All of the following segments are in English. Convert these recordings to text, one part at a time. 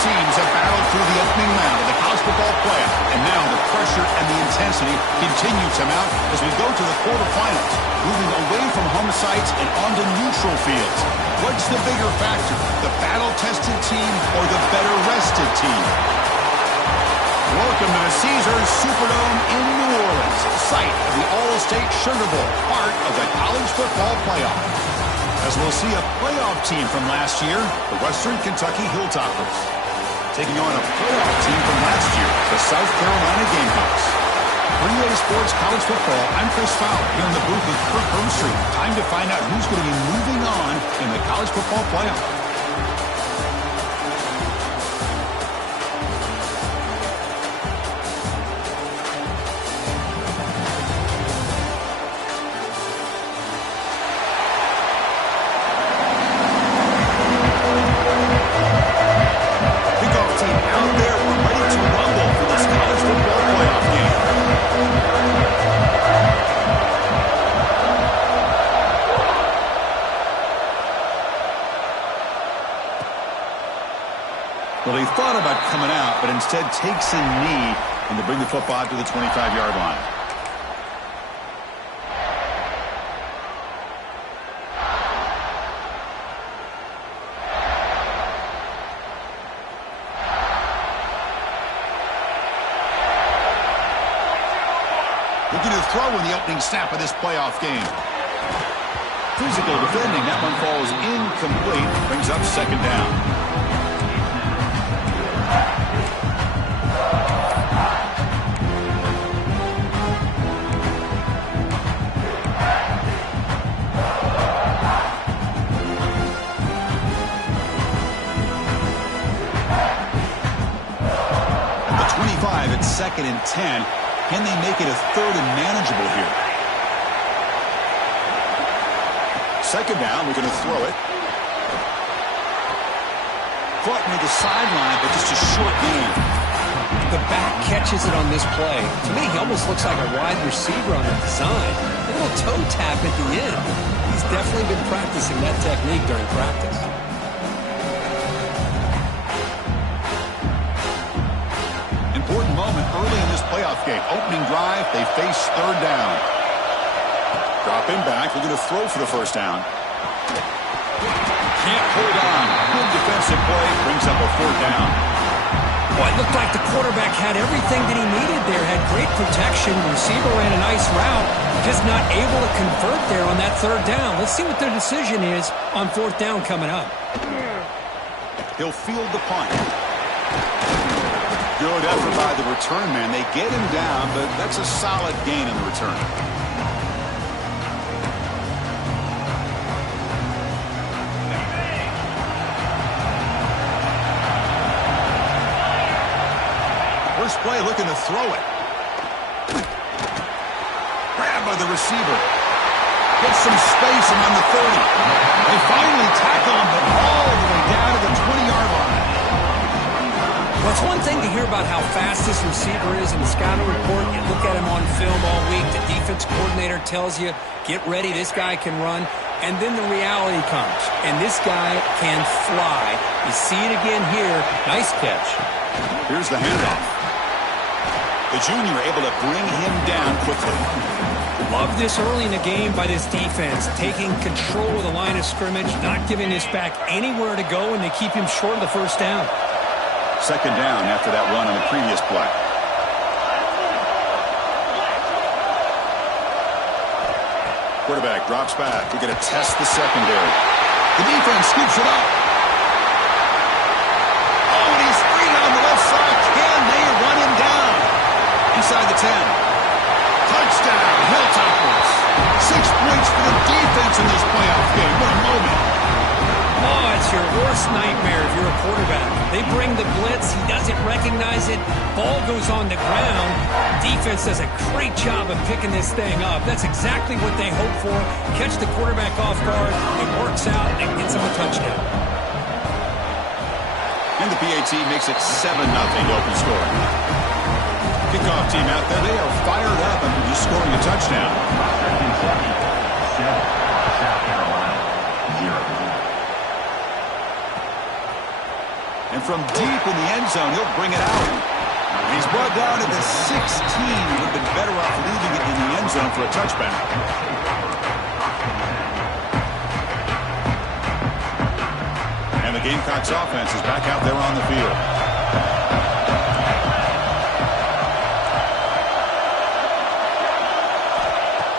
teams have battled through the opening round of the college football playoff, and now the pressure and the intensity continue to mount as we go to the quarterfinals, moving away from home sites and onto neutral fields. What's the bigger factor, the battle-tested team or the better-rested team? Welcome to the Caesars Superdome in New Orleans, site of the All-State Sugar Bowl, part of the college football playoff. As we'll see a playoff team from last year, the Western Kentucky Hilltoppers, taking on a playoff team from last year, the South Carolina Gamecocks. For EA Sports College Football, I'm Chris Fowler here in the booth with Kirk Burnstreet. Time to find out who's going to be moving on in the college football playoff. Well, he thought about coming out, but instead takes a knee, and they bring the football to the 25-yard line. Looking to throw in the opening snap of this playoff game. Physical defending. That one falls incomplete. Brings up second down. It's second and 10. Can they make it a third and manageable here? Second down, we're going to throw it. Caught near the sideline, but just a short gain. The back catches it on this play. To me, he almost looks like a wide receiver on the design. A little toe tap at the end. He's definitely been practicing that technique during practice. Important moment early in this playoff game. Opening drive, they face third down. Dropping back, they're going to throw for the first down. Can't hold on. Good defensive play, brings up a fourth down. Boy, it looked like the quarterback had everything that he needed there. Had great protection. The receiver ran a nice route. Just not able to convert there on that third down. Let's see what their decision is on fourth down coming up. He'll field the punt. Good effort by the return man. They get him down, but that's a solid gain in the return. First play looking to throw it. Grabbed by the receiver. Gets some space around the 30. They finally tackle him, but all the way down to the 20-yard line. Well, it's one thing to hear about how fast this receiver is in the scouting report. You look at him on film all week. The defense coordinator tells you, get ready, this guy can run. And then the reality comes, and this guy can fly. You see it again here. Nice catch. Here's the handoff. The junior able to bring him down quickly. Love this early in the game by this defense, taking control of the line of scrimmage, not giving this back anywhere to go, and they keep him short of the first down. Second down after that run on the previous play. Quarterback drops back. We're going to test the secondary. The defense scoops it up. Oh, and he's free on the left side. Can they run him down? Inside the 10. Touchdown, Hilltoppers. 6 points for the defense in this playoff game. What a moment. Oh, it's your worst nightmare if you're a quarterback. They bring the blitz. He doesn't recognize it. Ball goes on the ground. Defense does a great job of picking this thing up. That's exactly what they hope for. Catch the quarterback off guard. It works out and gets him a touchdown. And the PAT makes it 7-0 open scoring. Kickoff team out there. They are fired up after just scoring a touchdown. And from deep in the end zone. He'll bring it out. He's brought down to the 16. He would have been better off leaving it in the end zone for a touchback. And the Gamecocks offense is back out there on the field.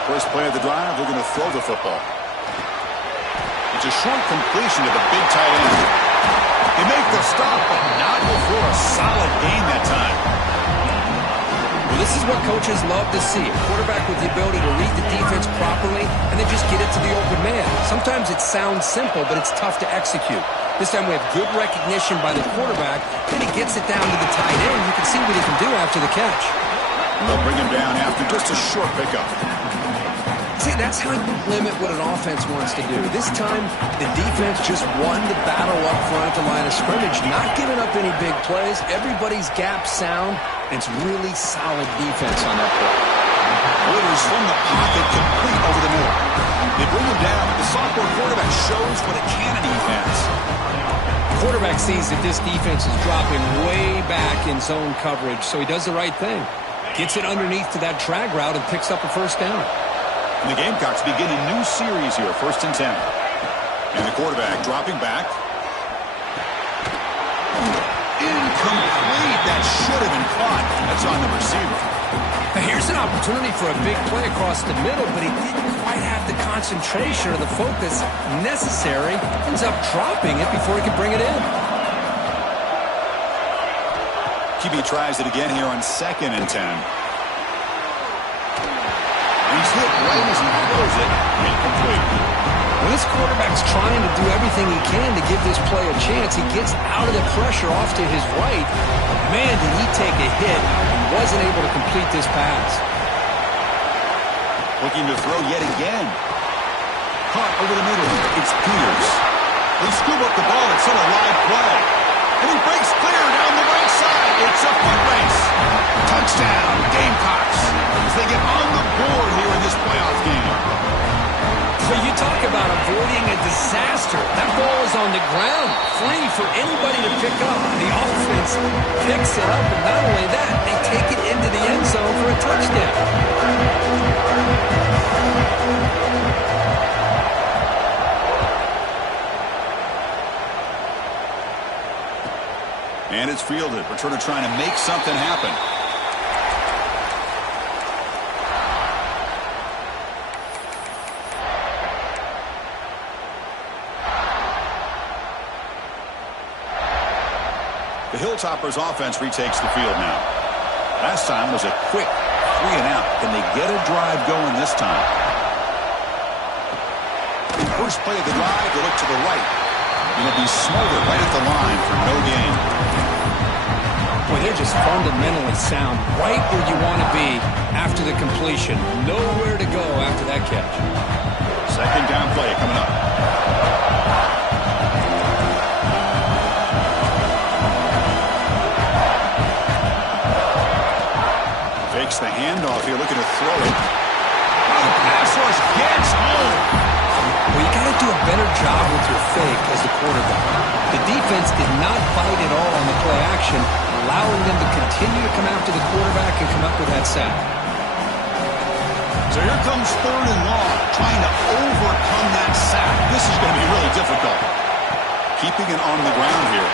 First play of the drive, they're going to throw the football. It's a short completion to the big tight end. They make the stop, but not before a solid gain that time. Well, this is what coaches love to see. A quarterback with the ability to read the defense properly and then just get it to the open man. Sometimes it sounds simple, but it's tough to execute. This time we have good recognition by the quarterback. Then he gets it down to the tight end. You can see what he can do after the catch. They'll bring him down after just a short pickup. See, that's how you limit what an offense wants to do. This time, the defense just won the battle up front at the line of scrimmage, not giving up any big plays. Everybody's gap sound, and it's really solid defense on that play. Withers from the pocket, complete over the middle. They bring him down. The sophomore quarterback shows what a cannon he has. Quarterback sees that this defense is dropping way back in zone coverage, so he does the right thing. Gets it underneath to that drag route and picks up a first down. And the Gamecocks begin a new series here, 1st and 10. And the quarterback dropping back. Incomplete. That should have been caught. That's on the receiver. Now here's an opportunity for a big play across the middle, but he didn't quite have the concentration or the focus necessary. Ends up dropping it before he can bring it in. QB tries it again here on 2nd and 10. He's hit right as he throws it. Incomplete. When this quarterback's trying to do everything he can to give this play a chance, he gets out of the pressure off to his right. Man, did he take a hit and wasn't able to complete this pass. Looking to throw yet again. Caught over the middle. It's Peters. They scoop up the ball. It's still a live play. And he breaks clear down the right side. It's a foot race. Touchdown, Gamecocks. As they get on the board here in this playoff game. But you talk about avoiding a disaster. That ball is on the ground, free for anybody to pick up. The offense picks it up, and not only that, they take it into the end zone for a touchdown. And it's fielded. Returner trying to make something happen. The Hilltoppers offense retakes the field now. Last time was a quick 3 and out. Can they get a drive going this time? First play of the drive, they look to the right. It'll be smothered right at the line for no gain. Boy, they're just fundamentally sound, right where you want to be after the completion. Nowhere to go after that catch. 2nd down play coming up. Fakes the handoff here, looking to throw it. Oh, the pass rush gets home. Well, you got to do a better job with your fake as the quarterback. The defense did not bite at all on the play action, allowing them to continue to come after the quarterback and come up with that sack. So here comes 3rd and long, trying to overcome that sack. This is going to be really difficult. Keeping it on the ground here.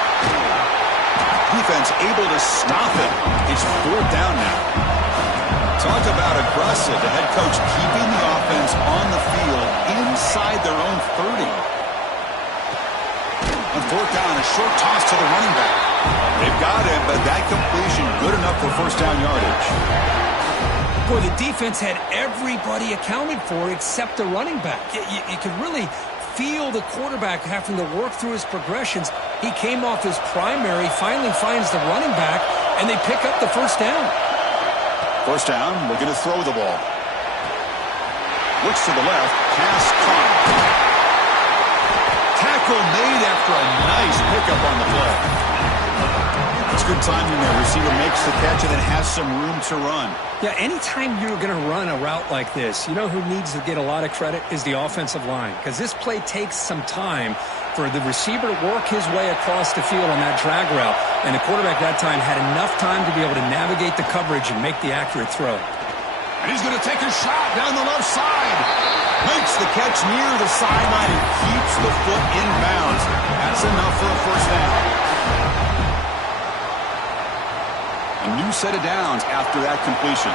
Defense able to stop it. It's 4th down now. Talk about aggressive. The head coach keeping the offense on the field inside their own 30. On 4th down, a short toss to the running back. They've got him, but that completion good enough for 1st down yardage. Boy, the defense had everybody accounted for except the running back. You could really feel the quarterback having to work through his progressions. He came off his primary, finally finds the running back, and they pick up the 1st down. 1st down, looking to throw the ball. Looks to the left, pass caught. Tackle made after a nice pickup on the play. It's Good timing there. Receiver makes the catch and then has some room to run. Yeah, anytime you're going to run a route like this, you know who needs to get a lot of credit is the offensive line, because this play takes some time for the receiver to work his way across the field on that drag route, and the quarterback that time had enough time to be able to navigate the coverage and make the accurate throw. And he's going to take a shot down the left side. Makes the catch near the sideline and keeps the foot in bounds. That's enough for a first down. A new set of downs after that completion.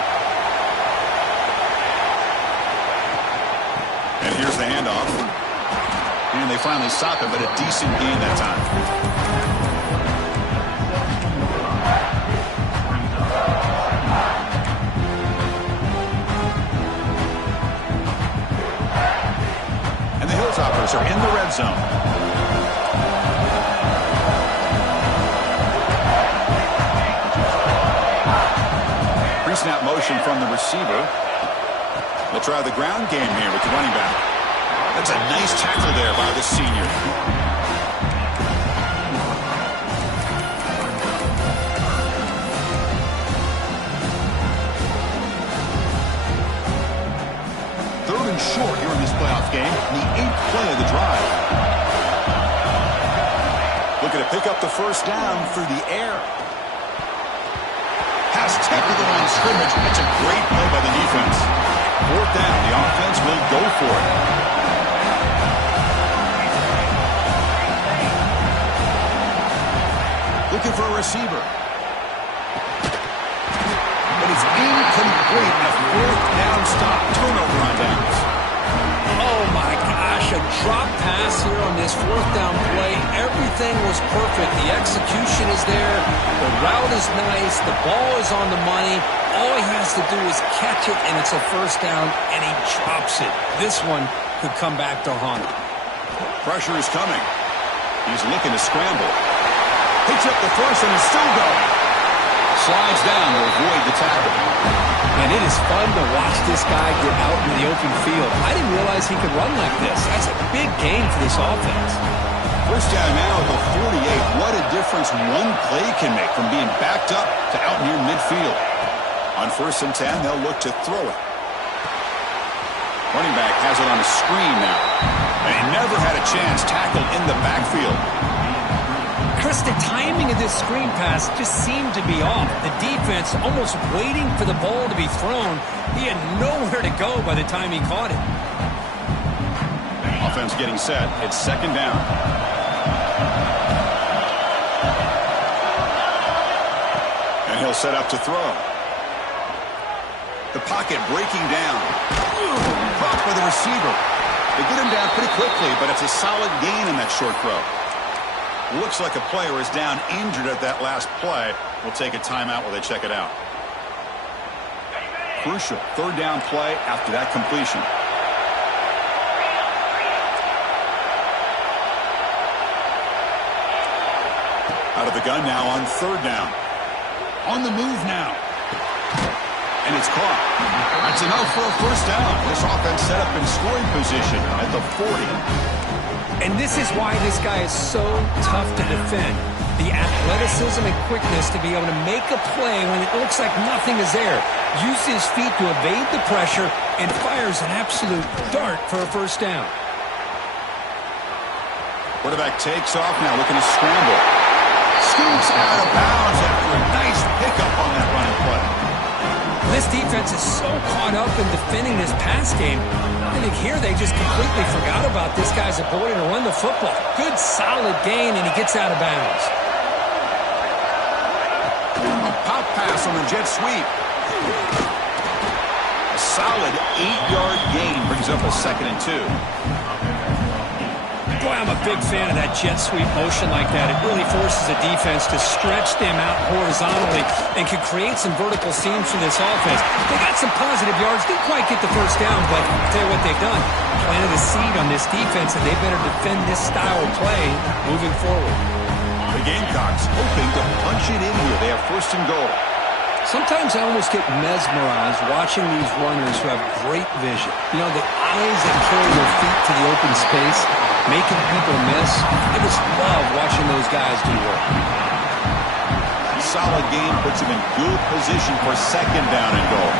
And here's the handoff. And they finally stop it, but a decent gain that time. And the Hilltoppers are in the red zone. Pre-snap motion from the receiver. They'll try the ground game here with the running back. That's a nice tackle there by the senior. Third and short here in this playoff game, the 8th play of the drive. Looking to pick up the first down through the air. Has tackled the line of scrimmage. That's a great play by the defense. Fourth down, the offense will go for it. Looking for a receiver. But it's incomplete. A fourth down stop. Turnover on downs. Oh, my gosh. A drop pass here on this fourth down play. Everything was perfect. The execution is there. The route is nice. The ball is on the money. All he has to do is catch it, and it's a first down, and he drops it. This one could come back to haunt him. Pressure is coming. He's looking to scramble. Picks up the first and is still going. Slides down to avoid the tackle. And it is fun to watch this guy get out in the open field. I didn't realize he could run like this. That's a big gain for this offense. First down now at the 48. What a difference one play can make from being backed up to out near midfield. On 1st and 10, they'll look to throw it. Running back has it on a screen now. And he never had a chance tackled in the backfield. Chris, the timing of this screen pass just seemed to be off. The defense almost waiting for the ball to be thrown. He had nowhere to go by the time he caught it. Offense getting set. It's second down. And he'll set up to throw. The pocket breaking down. Caught by the receiver. They get him down pretty quickly, but it's a solid gain in that short throw. Looks like a player is down injured at that last play. We'll take a timeout while they check it out. Crucial third down play after that completion. Out of the gun now on third down. On the move now. And it's caught. That's enough for a first down. This offense set up in scoring position at the 40. And this is why this guy is so tough to defend. The athleticism and quickness to be able to make a play when it looks like nothing is there. Uses his feet to evade the pressure and fires an absolute dart for a first down. Quarterback takes off now, looking to scramble. Scoots out of bounds after a nice pickup on that running play. This defense is so caught up in defending this pass game. I think here they just completely forgot about this guy's ability to run the football. Good, solid gain, and he gets out of bounds. A pop pass on the jet sweep. A solid 8-yard gain brings up a 2nd and 2. Boy, I'm a big fan of that jet sweep motion like that. It really forces a defense to stretch them out horizontally and can create some vertical seams for this offense. They got some positive yards. Didn't quite get the first down, but I'll tell you what they've done. Planted a seed on this defense, and they better defend this style of play moving forward. The Gamecocks hoping to punch it in here. They have 1st and goal. Sometimes I almost get mesmerized watching these runners who have great vision. You know, the eyes that carry their feet to the open space, making people miss. I just love watching those guys do work. solid game puts him in good position for second down and goal.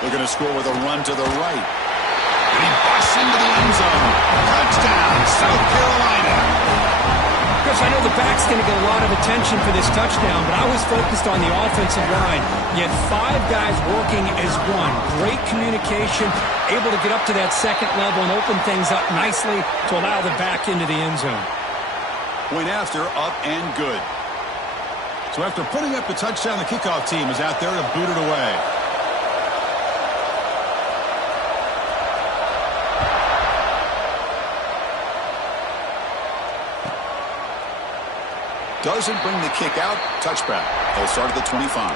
They're going to score with a run to the right. And he busts into the end zone. Touchdown, South Carolina. Chris, I know the back's going to get a lot of attention for this touchdown, but I was focused on the offensive line. You had 5 guys working as one. Great communication, able to get up to that second level and open things up nicely to allow the back into the end zone. Point after, up and good. So after putting up the touchdown, the kickoff team is out there to boot it away. Doesn't bring the kick out. Touchback. They'll start at the 25.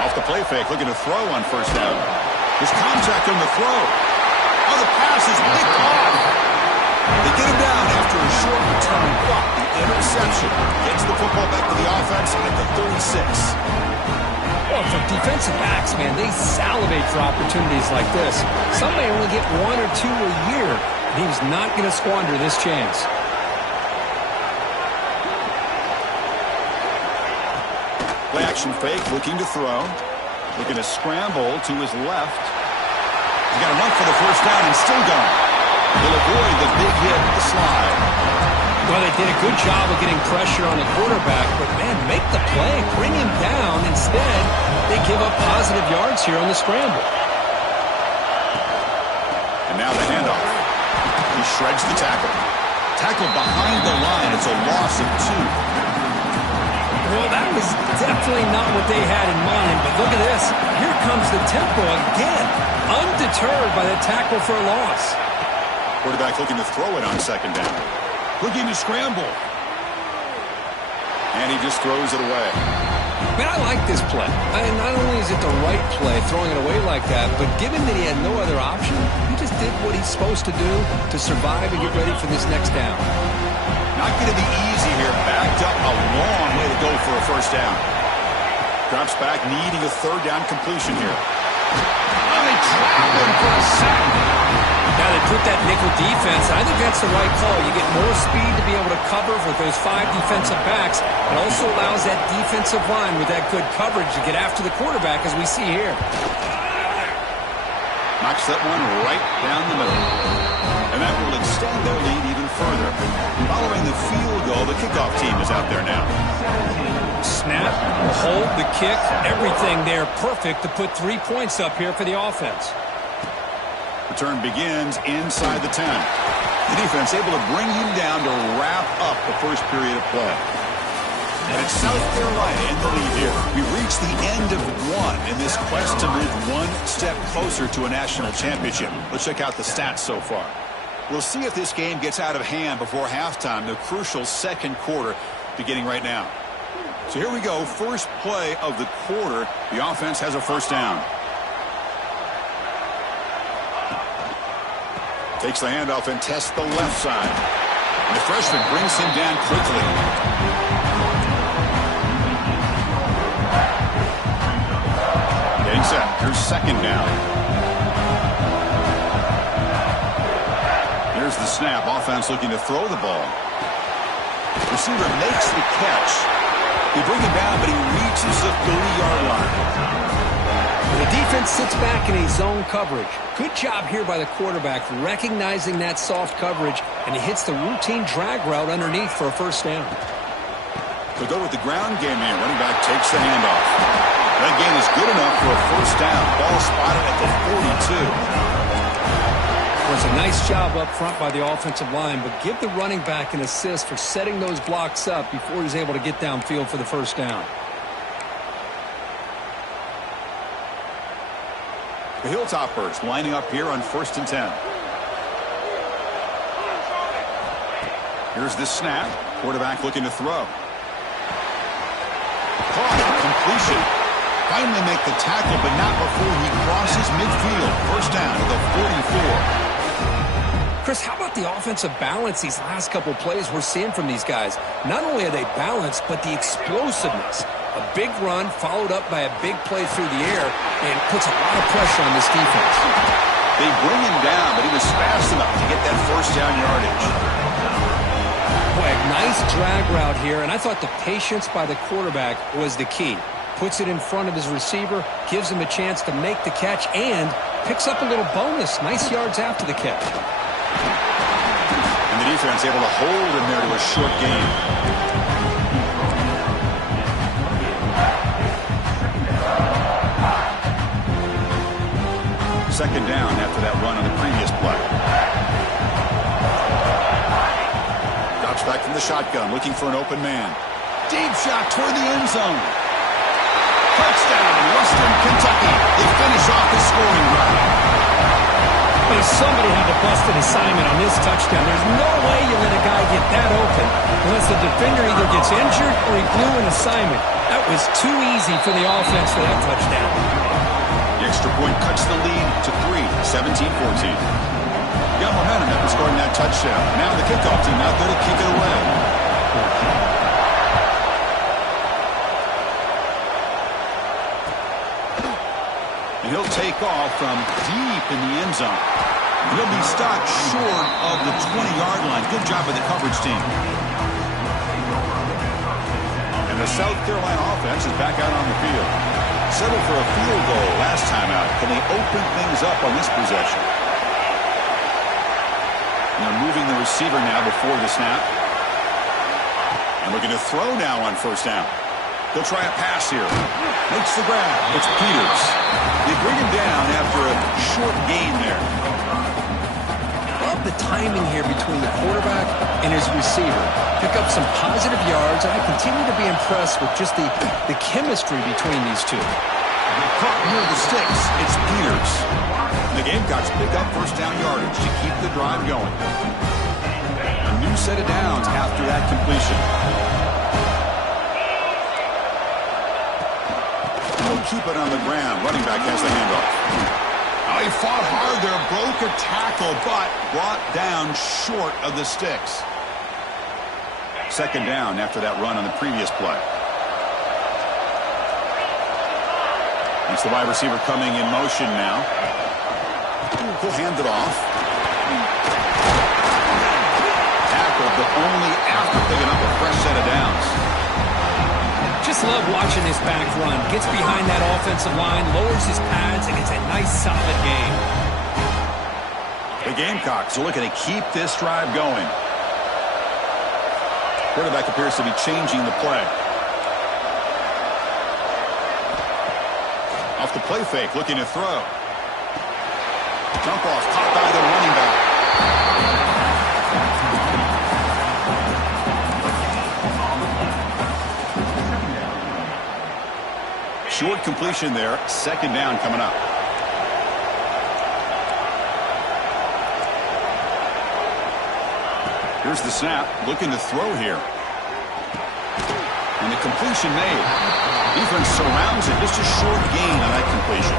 Off the play fake, looking to throw on first down. There's contact on the throw. Oh, the pass is picked off. They get him down after a short return, but the interception gets the football back to the offense at the 36. Well, for defensive backs, man, they salivate for opportunities like this. Some may only get 1 or 2 a year, and he was not going to squander this chance. Play action fake, looking to throw. Looking to scramble to his left. He's got a run for the first down and still going. They'll avoid the big hit with the slide. Well, they did a good job of getting pressure on the quarterback, but, man, make the play. Bring him down. Instead, they give up positive yards here on the scramble. And now the handoff. He shreds the tackle. Tackle behind the line. It's a loss of 2. Well, that was definitely not what they had in mind, but look at this. Here comes the tempo again, undeterred by the tackle for a loss. Quarterback looking to throw it on second down. Looking to scramble. And he just throws it away. Man, I like this play. Not only is it the right play, throwing it away like that, but given that he had no other option, he just did what he's supposed to do to survive and get ready for this next down. Not going to be easy here. Backed up a long way to go for a first down. Drops back, needing a third down completion here. Oh, they trap him for a sack. Now they put that nickel defense, and I think that's the right call. You get more speed to be able to cover with those 5 defensive backs. It also allows that defensive line with that good coverage to get after the quarterback, as we see here. Knocks that one right down the middle. And that will extend their lead even further. Following the field goal, the kickoff team is out there now. Snap, hold, the kick, everything there perfect to put 3 points up here for the offense. Return begins inside the 10. The defense able to bring him down to wrap up the first period of play. And it's South Carolina in the lead here. We reached the end of one in this quest to move one step closer to a national championship. Let's check out the stats so far. We'll see if this game gets out of hand before halftime, the crucial second quarter beginning right now. So here we go, first play of the quarter. The offense has a first down. Takes the handoff and tests the left side. And the freshman brings him down quickly. Getting set. Here's second down. Here's the snap. Offense looking to throw the ball. Receiver makes the catch. They bring him down, but he reaches the 30-yard line. The defense sits back in a zone coverage. Good job here by the quarterback recognizing that soft coverage, and he hits the routine drag route underneath for a first down. To go with the ground game here, running back takes the handoff. That gain is good enough for a first down. Ball spotted at the 42. Well, it's a nice job up front by the offensive line, but give the running back an assist for setting those blocks up before he's able to get downfield for the first down. The Hilltoppers lining up here on 1st and 10. Here's the snap. Quarterback looking to throw. Caught, completion. Finally make the tackle, but not before he crosses midfield. First down to the 44. Chris, how about the offensive balance these last couple plays we're seeing from these guys? Not only are they balanced, but the explosiveness. A big run followed up by a big play through the air and puts a lot of pressure on this defense. They bring him down, but he was fast enough to get that first down yardage. Boy, a nice drag route here, and I thought the patience by the quarterback was the key. Puts it in front of his receiver, gives him a chance to make the catch, and picks up a little bonus. Nice yards after the catch. And the defense able to hold him there to a short gain. Second down after that run on the previous play. Drops back from the shotgun, looking for an open man. Deep shot toward the end zone. Touchdown, Western Kentucky. They finish off the scoring drive. But somebody had to bust an assignment on this touchdown. There's no way you let a guy get that open unless the defender either gets injured or he blew an assignment. That was too easy for the offense for that touchdown. The extra point cuts the lead to 3, 17-14. Got momentum after scoring that touchdown. Now the kickoff team out there to kick it away. And he'll take off from deep in the end zone. He'll be stopped short of the 20-yard line. Good job by the coverage team. And the South Carolina offense is back out on the field. Settled for a field goal last time out. Can they open things up on this possession? And they're moving the receiver now before the snap. And looking to throw now on first down. They'll try a pass here. Makes the grab. It's Peters. They bring him down after a short gain there. Love the timing here between the quarterback and his receiver. Pick up some positive yards, and I continue to be impressed with just the chemistry between these two. Caught near the sticks. It's Peters. The Gamecocks pick up first down yardage to keep the drive going. A new set of downs after that completion. Keep it on the ground. Running back has the handoff. Oh, he fought hard there, broke a tackle, but brought down short of the sticks. Second down after that run on the previous play. It's the wide receiver coming in motion now. He'll hand it off. Tackle, but only after picking up a fresh set of downs. Just love watching this back run. Gets behind that offensive line, lowers his pads, and it's a nice, solid game. The Gamecocks are looking to keep this drive going. Quarterback appears to be changing the play. Off the play fake, looking to throw. Jump off, caught by the running back. Short completion there. Second down coming up. Here's the snap. Looking to throw here. And the completion made. Defense surrounds it. Just a short gain on that completion.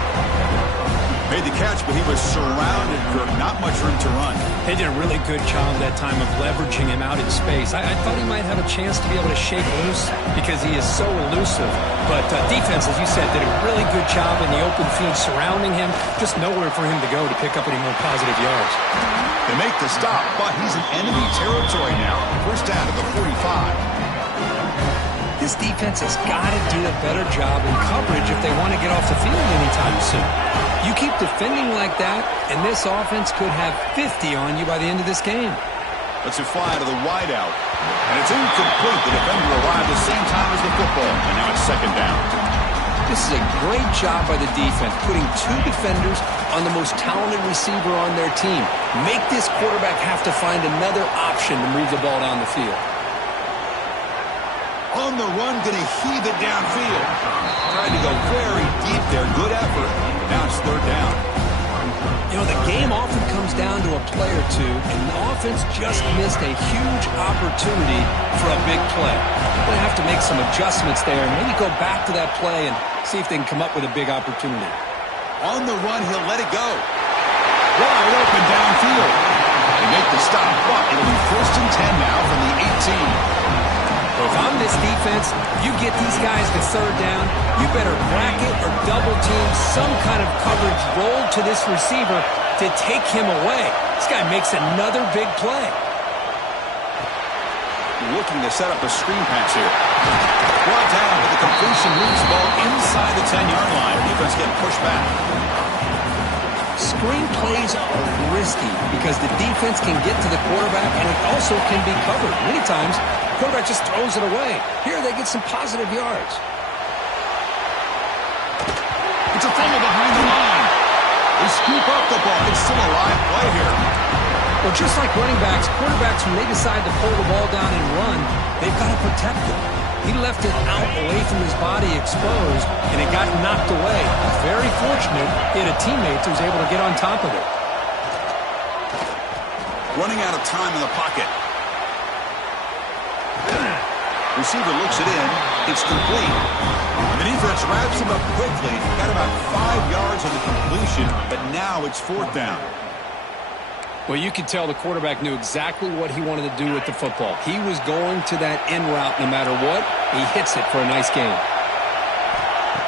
Made the catch, but he was surrounded, Kirk. Not much room to run. They did a really good job that time of leveraging him out in space. I thought he might have a chance to be able to shake loose because he is so elusive. But defense, as you said, did a really good job in the open field surrounding him. Just nowhere for him to go to pick up any more positive yards. They make the stop, but he's in enemy territory now. First down to the 45. This defense has got to do a better job in coverage if they want to get off the field anytime soon. You keep defending like that, and this offense could have 50 on you by the end of this game. Let's it fly to the wideout. And it's incomplete. The defender arrived the same time as the football, and now it's second down. This is a great job by the defense, putting two defenders on the most talented receiver on their team. Make this quarterback have to find another option to move the ball down the field. On the run, going to heave it downfield. Trying to go very deep there. Good effort. Now it's third down. You know, the game often comes down to a play or two, and the offense just missed a huge opportunity for a big play. They're going to have to make some adjustments there and maybe go back to that play and see if they can come up with a big opportunity. On the run, he'll let it go. Wide open downfield. They make the stop, but it'll be 1st and 10 now from the 18. If I'm this defense, you get these guys to 3rd down, you better bracket or double team some kind of coverage roll to this receiver to take him away. This guy makes another big play. Looking to set up a screen pass here. Brought down, but the completion moves the ball inside the 10-yard line. Defense getting pushed back. Screen plays are risky because the defense can get to the quarterback and it also can be covered. Many times, the quarterback just throws it away. Here they get some positive yards. It's a fumble behind the line. They scoop up the ball. It's still a live play here. Well, just like running backs, quarterbacks, when they decide to pull the ball down and run, they've got to protect it. He left it out away from his body exposed, and it got knocked away. He's very fortunate he had a teammate who was able to get on top of it. Running out of time in the pocket. Receiver looks it in. It's complete. And the defense wraps him up quickly. Got about 5 yards on the completion, but now it's 4th down. Well, you could tell the quarterback knew exactly what he wanted to do with the football. He was going to that end route no matter what. He hits it for a nice gain.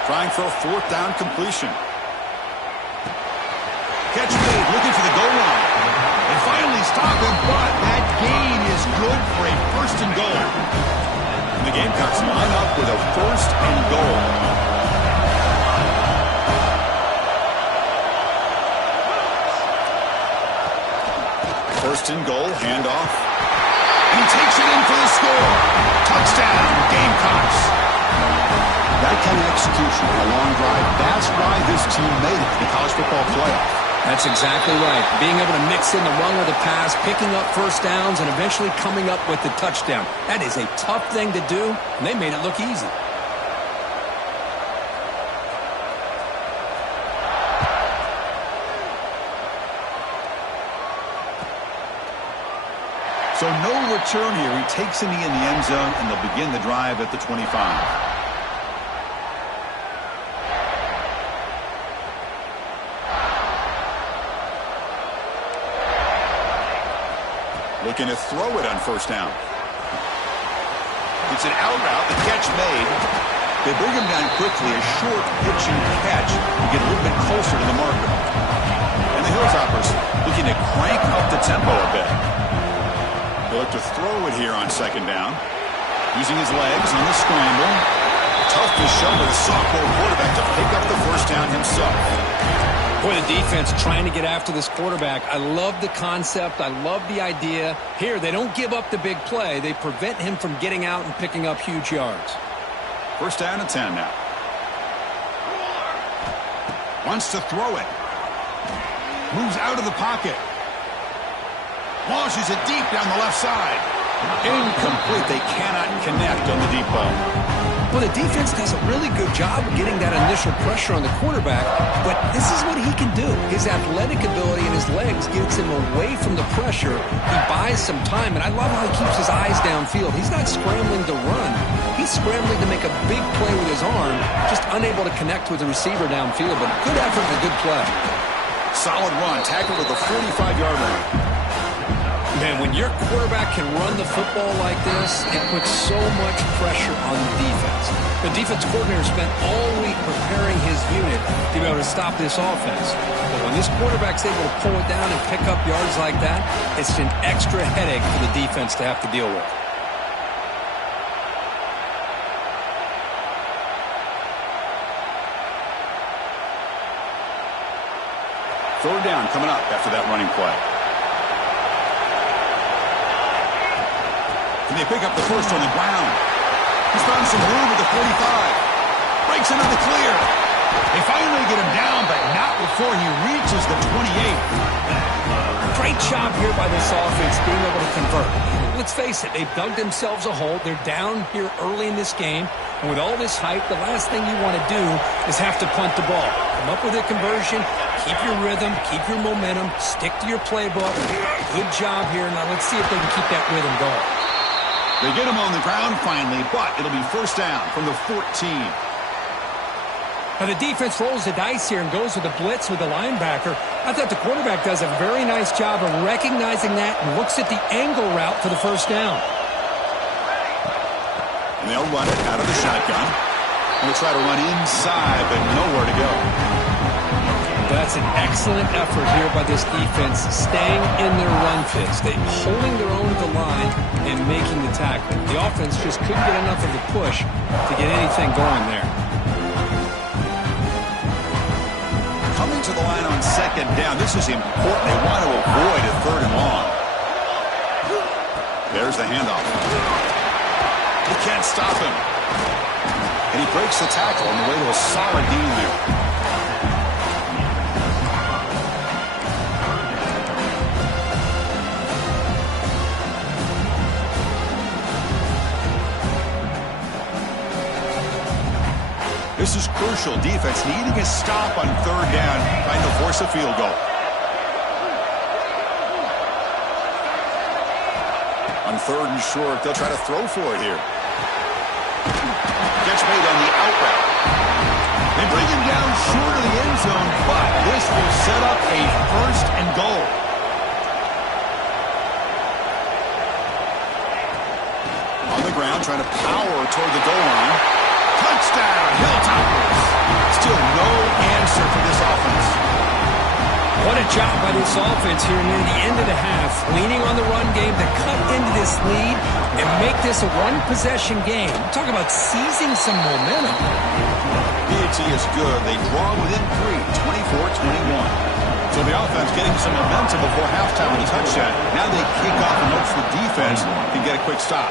Trying for a 4th down completion. Catch made, looking for the goal line. They finally stop him, but that gain is good for a 1st and goal. And the Gamecocks line up with a 1st and goal. 1st and goal, handoff. And he takes it in for the score. Touchdown, Gamecocks. That kind of execution on a long drive, that's why this team made it to the college football playoff. That's exactly right. Being able to mix in the run with the pass, picking up 1st downs, and eventually coming up with the touchdown. That is a tough thing to do, and they made it look easy. So no return here. He takes a knee in the end zone, and they'll begin the drive at the 25. Looking to throw it on 1st down. It's an out route, the catch made. They bring him down quickly, a short pitching catch to get a little bit closer to the marker. And the Hilltoppers looking to crank up the tempo a bit. They look to throw it here on 2nd down. Using his legs on the scramble. Tough to show with a sophomore quarterback to pick up the 1st down himself. Boy, the defense trying to get after this quarterback. I love the concept. I love the idea. Here, they don't give up the big play. They prevent him from getting out and picking up huge yards. 1st down and 10 now. Wants to throw it. Moves out of the pocket. Launches it deep down the left side. Incomplete. They cannot connect on the deep ball. Well, the defense does a really good job of getting that initial pressure on the quarterback, but this is what he can do. His athletic ability and his legs gets him away from the pressure. He buys some time, and I love how he keeps his eyes downfield. He's not scrambling to run. He's scrambling to make a big play with his arm, just unable to connect with the receiver downfield, but good effort and a good play. Solid run, tackled at the 45-yard line. Man, when your quarterback can run the football like this, it puts so much pressure on the defense. The defense coordinator spent all week preparing his unit to be able to stop this offense. But when this quarterback's able to pull it down and pick up yards like that, it's an extra headache for the defense to have to deal with. Third down coming up after that running play. Can they pick up the 1st on the ground? He's found some room at the 45. Breaks into the clear. They finally get him down, but not before he reaches the 28. Great job here by this offense being able to convert. Let's face it, they've dug themselves a hole. They're down here early in this game. And with all this hype, the last thing you want to do is have to punt the ball. Come up with a conversion, keep your rhythm, keep your momentum, stick to your playbook. Good job here. Now let's see if they can keep that rhythm going. They get him on the ground finally, but it'll be first down from the 14. Now the defense rolls the dice here and goes with a blitz with the linebacker. I thought the quarterback does a very nice job of recognizing that and looks at the angle route for the first down. And they'll run it out of the shotgun. And they'll try to run inside, but nowhere to go. That's an excellent effort here by this defense, staying in their run fits. They're holding their own to the line and making the tackle. The offense just couldn't get enough of a push to get anything going there. Coming to the line on second down. This is important. They want to avoid a third and long. There's the handoff. He can't stop him. And he breaks the tackle on the way to a solid gain there. This is crucial. Defense needing a stop on third down, trying to force a field goal. On third and short, they'll try to throw for it here. Gets made on the out route. They bring him down short of the end zone, but this will set up a first and goal. On the ground, trying to power toward the goal line. Touchdown, Hilltoppers. Still no answer for this offense. What a job by this offense here near the end of the half, leaning on the run game to cut into this lead and make this a one-possession game. Talk about seizing some momentum. PAT is good. They draw within 3, 24-21. So the offense getting some momentum before halftime with a touchdown. Now they kick off and hopes the defense can get a quick stop.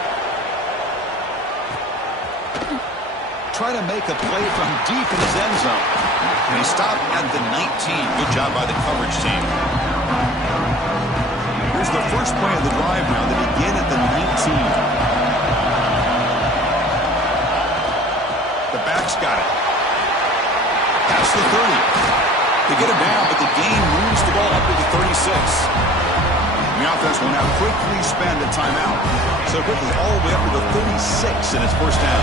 Try to make a play from deep in his end zone. And he stopped at the 19. Good job by the coverage team. Here's the first play of the drive now. They begin at the 19. The back's got it. Past the 30. They get him down, but the gain moves the ball up to the 36. And the offense will now quickly spend a timeout. So quickly all the way up to the 36 in its first down.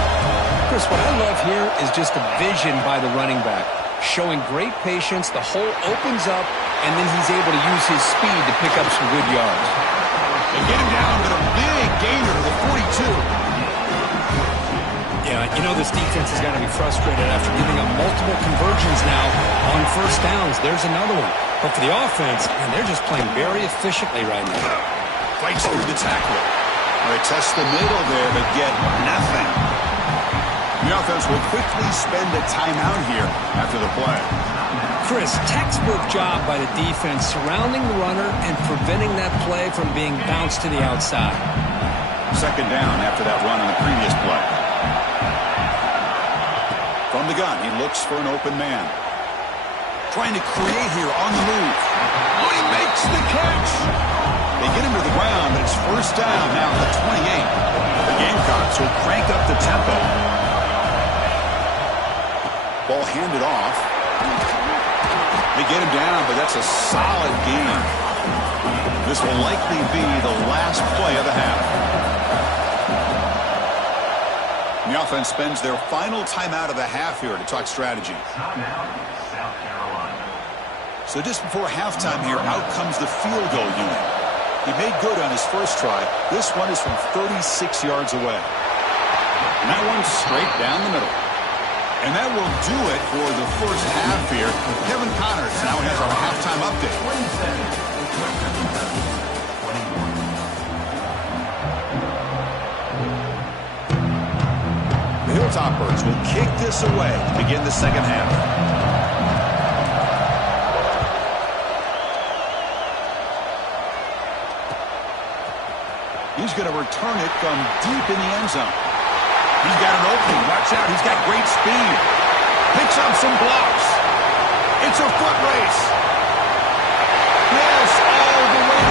Chris, what I love here is just the vision by the running back. Showing great patience, the hole opens up, and then he's able to use his speed to pick up some good yards. They get him down, but a big gainer to the 42. Yeah, you know this defense has got to be frustrated after giving up multiple conversions now on first downs. There's another one. But for the offense, man, they're just playing very efficiently right now. Fights through the tackle. They test the middle there, but get nothing. The offense will quickly spend a timeout here after the play. Chris, textbook job by the defense surrounding the runner and preventing that play from being bounced to the outside. Second down after that run on the previous play. From the gun, he looks for an open man. Trying to create here on the move. Oh, he makes the catch! They get him to the ground, but it's first down now at the 28. The Gamecocks will crank up the tempo. Ball handed off. They get him down, but that's a solid gain. This will likely be the last play of the half. The offense spends their final timeout of the half here to talk strategy. So just before halftime here, out comes the field goal unit. He made good on his first try. This one is from 36 yards away. And that one's straight down the middle. And that will do it for the first half here. Kevin Connors now has our halftime update. The Hilltoppers will kick this away to begin the second half. He's going to return it from deep in the end zone. He's got an opening. Watch out. He's got great speed. Picks up some blocks. It's a foot race. Yes, all the way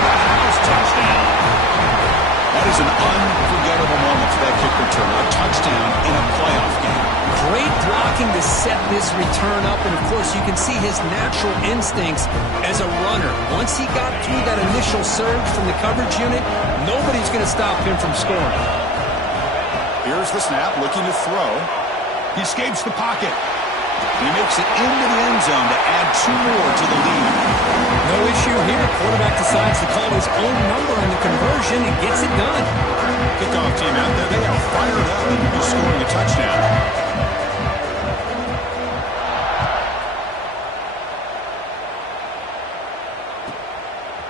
is an unforgettable moment for that kick return. A touchdown in a playoff game. Great blocking to set this return up, and of course you can see his natural instincts as a runner. Once he got through that initial surge from the coverage unit, nobody's going to stop him from scoring. Here's the snap, looking to throw. He escapes the pocket. He makes it into the end zone to add 2 more to the lead. No issue here. Quarterback decides to call his own number on the conversion and gets it done. Kickoff team out there. They are fired up and just scoring a touchdown.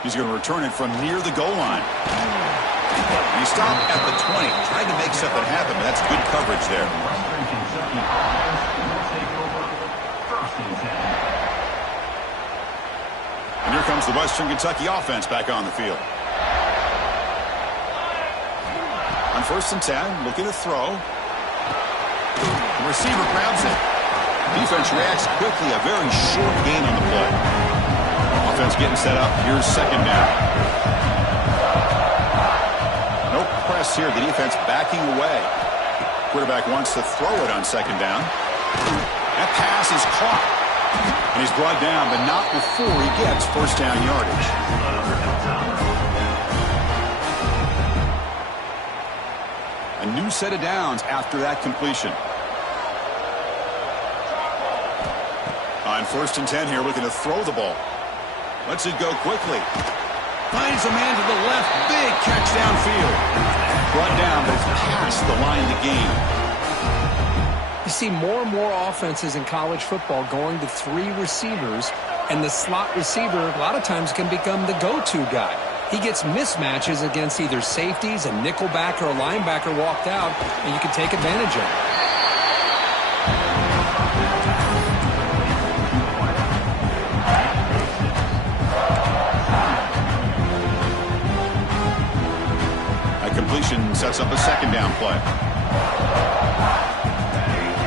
He's going to return it from near the goal line. And he stopped at the 20, trying to make something happen, but that's good coverage there. And here comes the Western Kentucky offense back on the field. On 1st and 10, looking to throw. The receiver grabs it. Defense reacts quickly, a very short gain on the play. Offense getting set up. Here's 2nd down. No press here. The defense backing away. Quarterback wants to throw it on 2nd down. That pass is caught. And he's brought down, but not before he gets 1st down yardage. A new set of downs after that completion. On 1st and 10 here, looking to throw the ball. Lets it go quickly. Finds a man to the left. Big catch downfield. Brought down, but it's past the line of the game. You see more and more offenses in college football going to 3 receivers, and the slot receiver a lot of times can become the go-to guy. He gets mismatches against either safeties, a nickelbacker, or a linebacker walked out, and you can take advantage of it. Completion sets up a 2nd down play.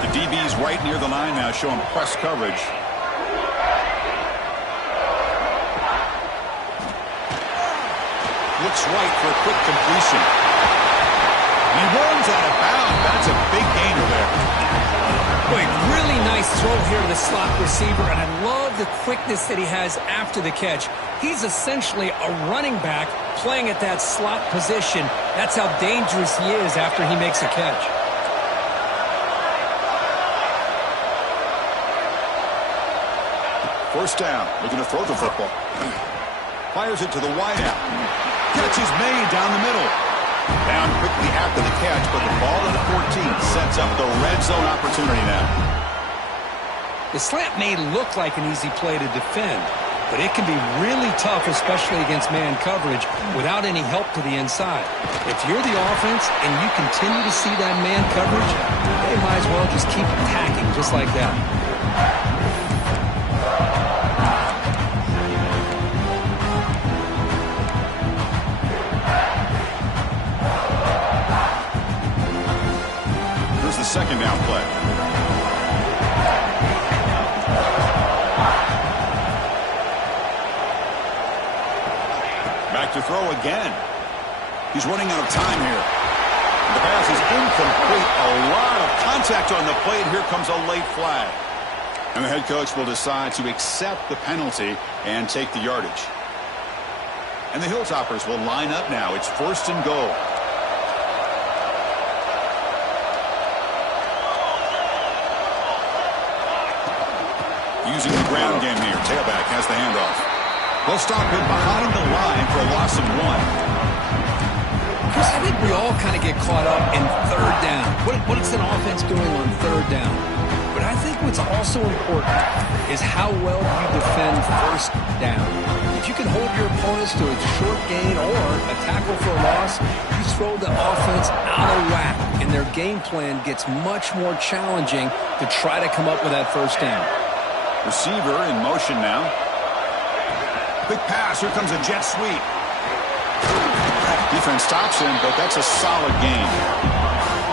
The DB's right near the line now, showing press coverage. Looks right for a quick completion. And he runs out of bounds. That's a big gainer there. Wait, really nice throw here to the slot receiver, and I love the quickness that he has after the catch. He's essentially a running back playing at that slot position. That's how dangerous he is after he makes a catch. First down, looking to throw the football. Fires it to the wideout. Catch is made down the middle. Down quickly after the catch, but the ball at the 14 sets up the red zone opportunity now. The slant may look like an easy play to defend, but it can be really tough, especially against man coverage, without any help to the inside. If you're the offense and you continue to see that man coverage, they might as well just keep attacking just like that. Here's the 2nd down play. Back to throw again. He's running out of time here. The pass is incomplete. A lot of contact on the play, and here comes a late flag. And the head coach will decide to accept the penalty and take the yardage. And the Hilltoppers will line up now. It's 1st and goal. Using the ground game here. Tailback has the handoff. They'll stop him behind the line for a loss of 1. Chris, I think we all kind of get caught up in 3rd down. What is an offense doing on 3rd down? But I think what's also important is how well you defend 1st down. If you can hold your opponents to a short gain or a tackle for a loss, you throw the offense out of whack, and their game plan gets much more challenging to try to come up with that 1st down. Receiver in motion now. Big pass. Here comes a jet sweep. Defense stops him, but that's a solid gain.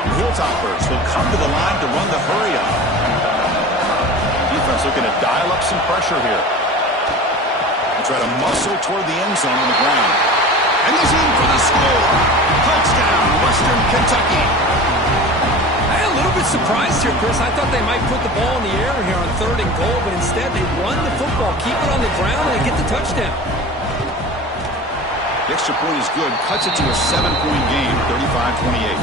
The Hilltoppers will come to the line to run the hurry-up. Defense looking to dial up some pressure here. And try to muscle toward the end zone on the ground. And he's in for the score. Touchdown, Western Kentucky. I'm a little bit surprised here, Chris. I thought they might put the ball in the air here on 3rd and goal, but instead they run the football, keep it on the ground, and get the touchdown. The extra point is good. Cuts it to a 7-point game, 35-28.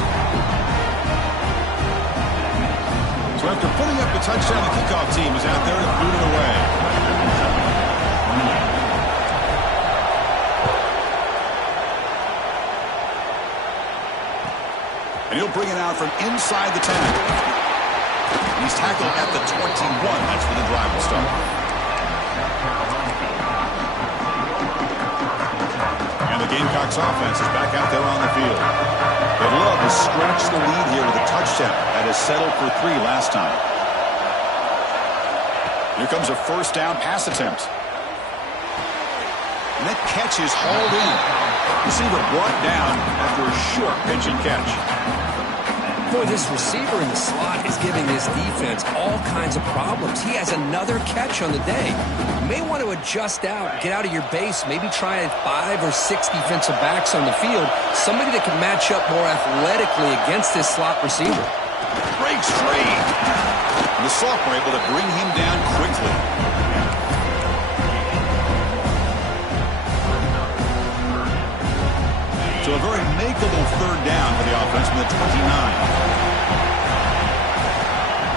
So after putting up the touchdown, the kickoff team is out there to boot it away. And he'll bring it out from inside the 10. He's tackled at the 21. That's where the drive will start. And the Gamecocks offense is back out there on the field. They'd love to stretch the lead here with a touchdown that has settled for 3 last time. Here comes a 1st down pass attempt. And that catch is hauled in. Receiver brought down after a short pitch and catch. Boy, this receiver in the slot is giving this defense all kinds of problems. He has another catch on the day. You may want to adjust out, get out of your base, maybe try 5 or 6 defensive backs on the field, somebody that can match up more athletically against this slot receiver. Breaks free. And the sophomore able to bring him down quickly. So a very makeable 3rd down for the offense from the 29.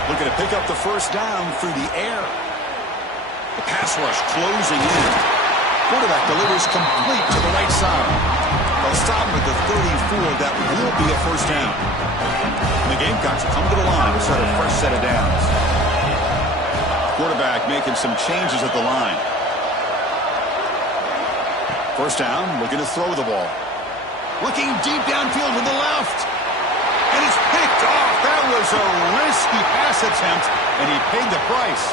Looking to pick up the 1st down through the air. The pass rush closing in. Quarterback delivers complete to the right side. They'll stop him at the 34. That will be a 1st down. And the Gamecocks come to the line to start a fresh set of downs. Quarterback making some changes at the line. 1st down, looking to throw the ball. Looking deep downfield with the left. And it's picked off. That was a risky pass attempt, and he paid the price.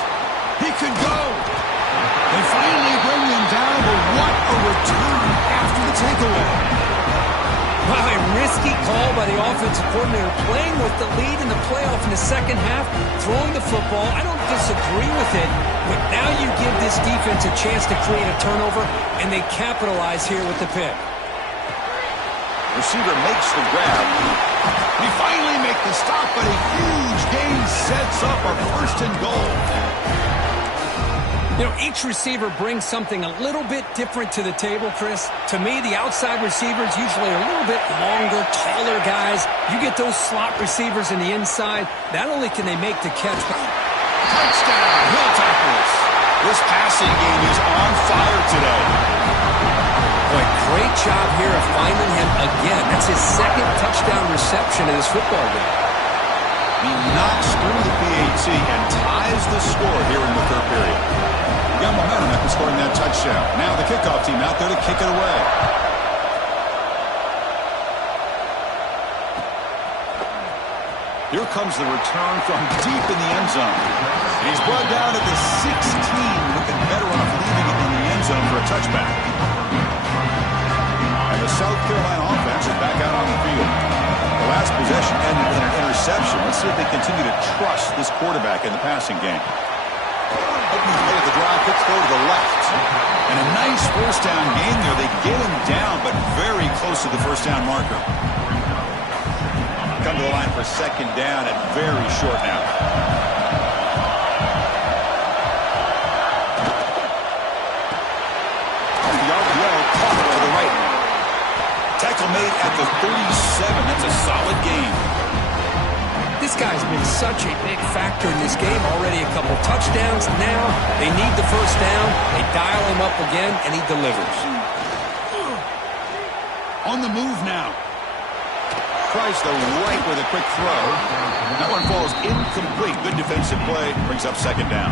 He could go. They finally bring him down, but what a return after the takeaway. Wow, a risky call by the offensive coordinator, playing with the lead in the playoff in the 2nd half, throwing the football. I don't disagree with it, but now you give this defense a chance to create a turnover, and they capitalize here with the pick. Receiver makes the grab. He finally makes the stop, but a huge gain sets up a 1st and goal. You know, each receiver brings something a little bit different to the table, Chris. To me, the outside receivers usually are a little bit longer, taller guys. You get those slot receivers in the inside, not only can they make the catch, but... Touchdown, Hilltoppers. This passing game is on fire today. Boy, great job here of finding him again. That's his 2nd touchdown reception in this football game. He knocks through the PAT and ties the score here in the 3rd period. He got momentum after scoring that touchdown. Now the kickoff team out there to kick it away. Here comes the return from deep in the end zone. And he's brought down at the 16, looking better off leaving it in the end zone for a touchback. And the South Carolina offense is back out on the field. The last possession ended with an interception. Let's see if they continue to trust this quarterback in the passing game. Opening play of the drive, quick throw to the left. And a nice 1st down gain there. They get him down, but very close to the 1st down marker. Come to the line for 2nd down and very short now. The RPO caught to the right. Tackle made at the 37. That's a solid gain. This guy's been such a big factor in this game. Already a couple touchdowns. Now they need the 1st down. They dial him up again, and he delivers. On the move now. Tries the right with a quick throw. That one falls incomplete. Good defensive play. Brings up 2nd down.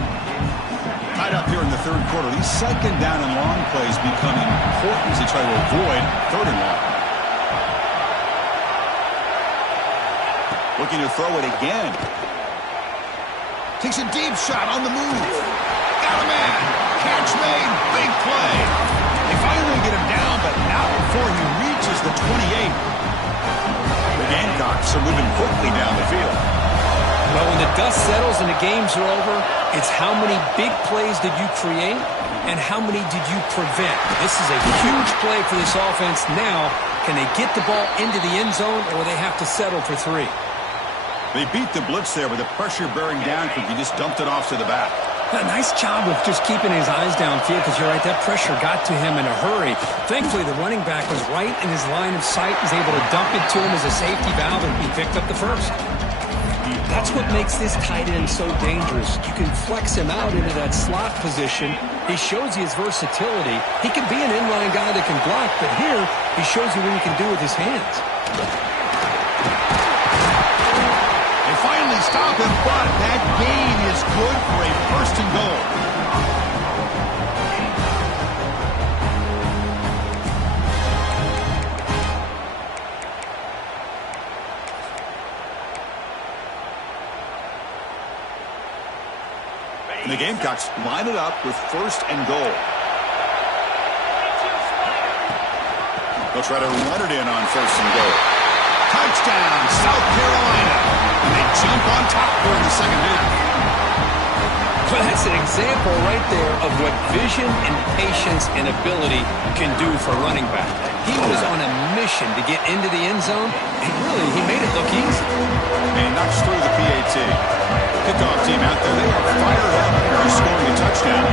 Tied up here in the 3rd quarter. These 2nd down and long plays become important as they try to avoid 3rd and long. Looking to throw it again. Takes a deep shot on the move. Got a man. Catch made. Big play. They finally get him down, but not before he reaches the 28. The Gamecocks are moving quickly down the field. Well, when the dust settles and the games are over, it's how many big plays did you create and how many did you prevent? This is a huge play for this offense. Now, can they get the ball into the end zone, or they have to settle for 3? They beat the blitz there with the pressure bearing down because he just dumped it off to the back. A nice job of just keeping his eyes downfield, because you're right, that pressure got to him in a hurry. Thankfully, the running back was right in his line of sight, was able to dump it to him as a safety valve, and he picked up the first. That's what makes this tight end so dangerous. You can flex him out into that slot position. He shows you his versatility. He can be an inline guy that can block, but here he shows you what he can do with his hands. They finally stop him, but that gain is good for a first and goal. And the Gamecocks line it up with first and goal. They'll try to run it in on first and goal. Touchdown, South Carolina. And they jump on top here in the second half. Well, that's an example right there of what vision and patience and ability can do for a running back. He was on a mission to get into the end zone, and really, he made it look easy. And he knocks through the PAT. Kickoff team out there, they are fired up here. He's scoring a touchdown.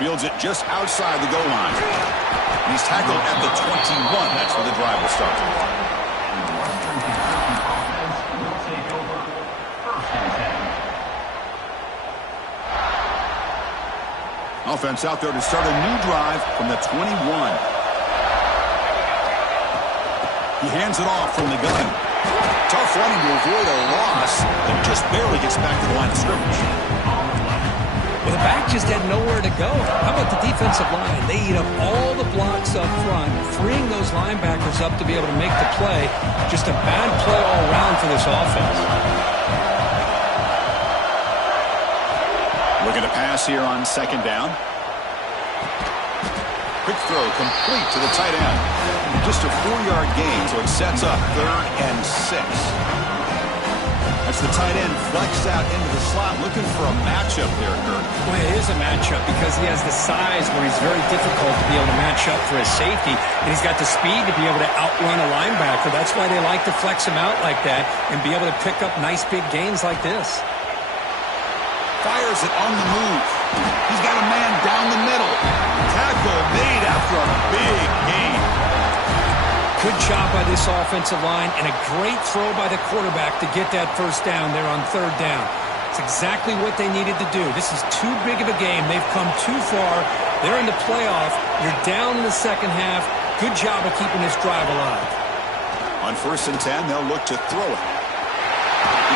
Fields it just outside the goal line. And he's tackled at the 21. That's where the drive will start. Offense out there to start a new drive from the 21. He hands it off from the gun. Tough running to avoid a loss, and just barely gets back to the line of scrimmage. Well, the back just had nowhere to go. How about the defensive line? They eat up all the blocks up front, freeing those linebackers up to be able to make the play. Just a bad play all around for this offense. Looking to pass here on second down. Quick throw complete to the tight end. Just a 4-yard gain, so it sets up 3rd and 6. That's the tight end flexed out into the slot, looking for a matchup there, Kurt. Well, it is a matchup because he has the size where he's very difficult to be able to match up for his safety, and he's got the speed to be able to outrun a linebacker. That's why they like to flex him out like that and be able to pick up nice big gains like this. Fires it on the move. He's got a man down the middle. Tackle made after a big gain. Good job by this offensive line, and a great throw by the quarterback to get that first down there on 3rd down. It's exactly what they needed to do. This is too big of a game. They've come too far. They're in the playoff. You're down in the second half. Good job of keeping this drive alive. On 1st and 10, they'll look to throw it.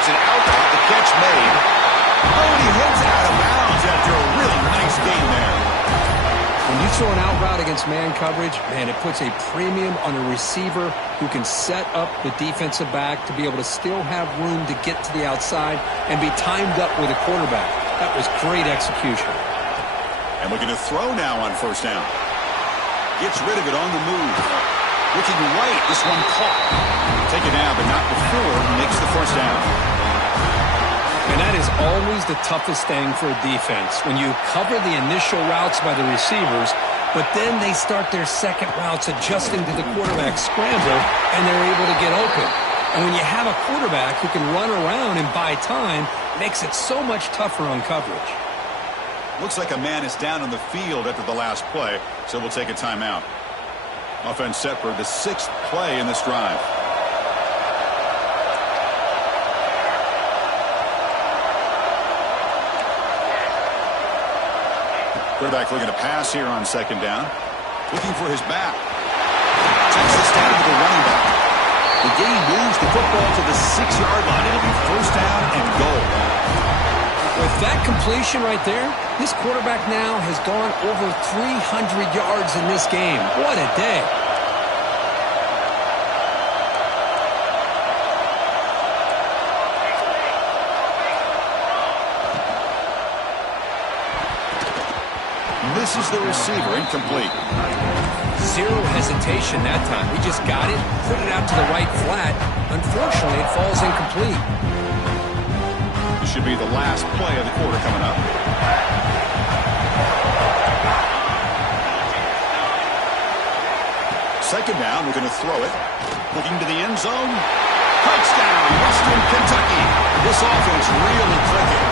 It's an out route. The catch made. Oh, and he heads out of bounds after a really nice gain there. When you throw an out route against man coverage, man, it puts a premium on a receiver who can set up the defensive back to be able to still have room to get to the outside and be timed up with a quarterback. That was great execution. And looking to throw now on 1st down. Gets rid of it on the move. Looking right, this one caught. Take it now, but not before he makes the 1st down. And that is always the toughest thing for a defense, when you cover the initial routes by the receivers, but then they start their second routes adjusting to the quarterback scramble, and they're able to get open. And when you have a quarterback who can run around and buy time, it makes it so much tougher on coverage. Looks like a man is down on the field after the last play, so we'll take a timeout. Offense set for the 6th play in this drive. Quarterback looking to pass here on 2nd down. Looking for his back. Checks this down to the running back. The game moves the football to the 6-yard line. It'll be 1st down and goal. With that completion right there, this quarterback now has gone over 300 yards in this game. What a day. Misses the receiver, incomplete. Zero hesitation that time. He just got it, put it out to the right flat. Unfortunately, it falls incomplete. This should be the last play of the quarter coming up. Second down, we're going to throw it. Looking to the end zone. Touchdown, Western Kentucky. This offense really clicking.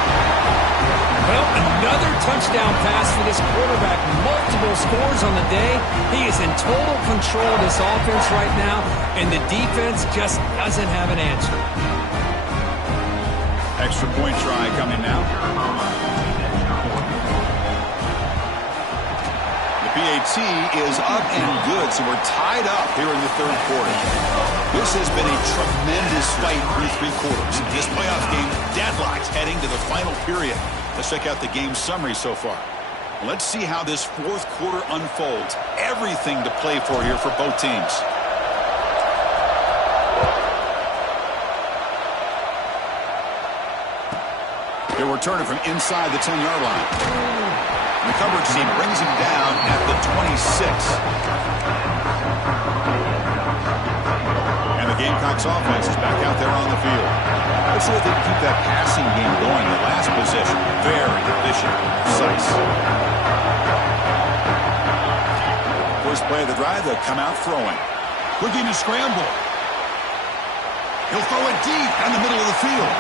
Well, another touchdown pass for this quarterback. Multiple scores on the day. He is in total control of this offense right now, and the defense just doesn't have an answer. Extra point try coming now. The PAT is up and good, so we're tied up here in the third quarter. This has been a tremendous fight through three quarters. This playoff game deadlocked heading to the final period. Let's check out the game summary so far. Let's see how this fourth quarter unfolds. Everything to play for here for both teams. They're returning from inside the 10-yard line. The coverage team brings him down at the 26. And the Gamecocks offense is back out there on the field. Let's see if they can keep that passing game going. The last possession, very efficient, precise. First play of the drive, they'll come out throwing. Looking to scramble. He'll throw it deep down the middle of the field.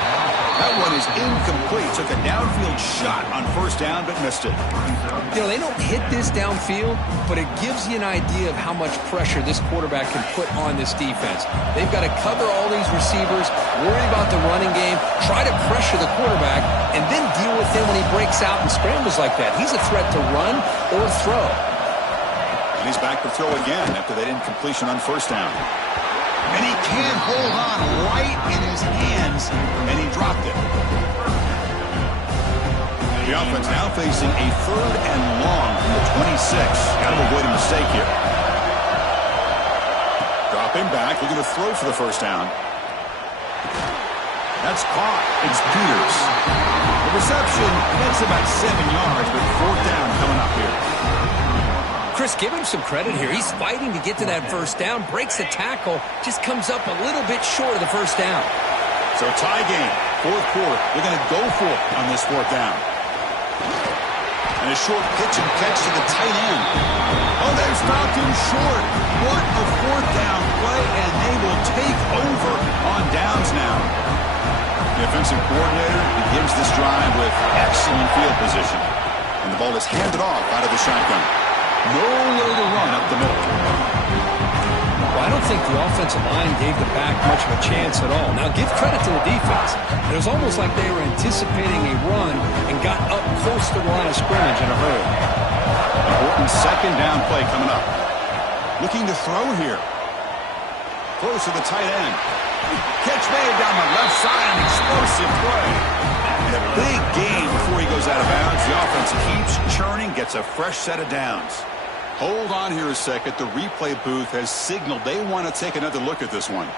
That one is incomplete. Took a downfield shot on first down, but missed it. You know, they don't hit this downfield, but it gives you an idea of how much pressure this quarterback can put on this defense. They've got to cover all these receivers, worry about the running game, try to pressure the quarterback, and then deal with him when he breaks out and scrambles like that. He's a threat to run or throw. And he's back to throw again after that incompletion on first down. And he can't hold on right in his hands, and he dropped it. The offense now facing a third and long from the 26. Got to avoid a mistake here. Dropping back, looking to throw for the first down. That's caught. It's Peters. The reception, that's about 7 yards, but fourth down coming up here. Chris, give him some credit here. He's fighting to get to that first down, breaks the tackle, just comes up a little bit short of the first down. So tie game, fourth quarter. They're going to go for it on this fourth down. And a short pitch and catch to the tight end. Oh, they've stopped him short. What a fourth down play, and they will take over on downs now. The offensive coordinator begins this drive with excellent field position. And the ball is handed off out of the shotgun. Nowhere to run up the middle. Well, I don't think the offensive line gave the back much of a chance at all. Now, give credit to the defense. It was almost like they were anticipating a run and got up close to the line of scrimmage in a hurry. Important second down play coming up. Looking to throw here. Close to the tight end. Catch made down the left side. An explosive play. And a big gain before he goes out of bounds. The offense keeps churning, gets a fresh set of downs. Hold on here a second. The replay booth has signaled they want to take another look at this one.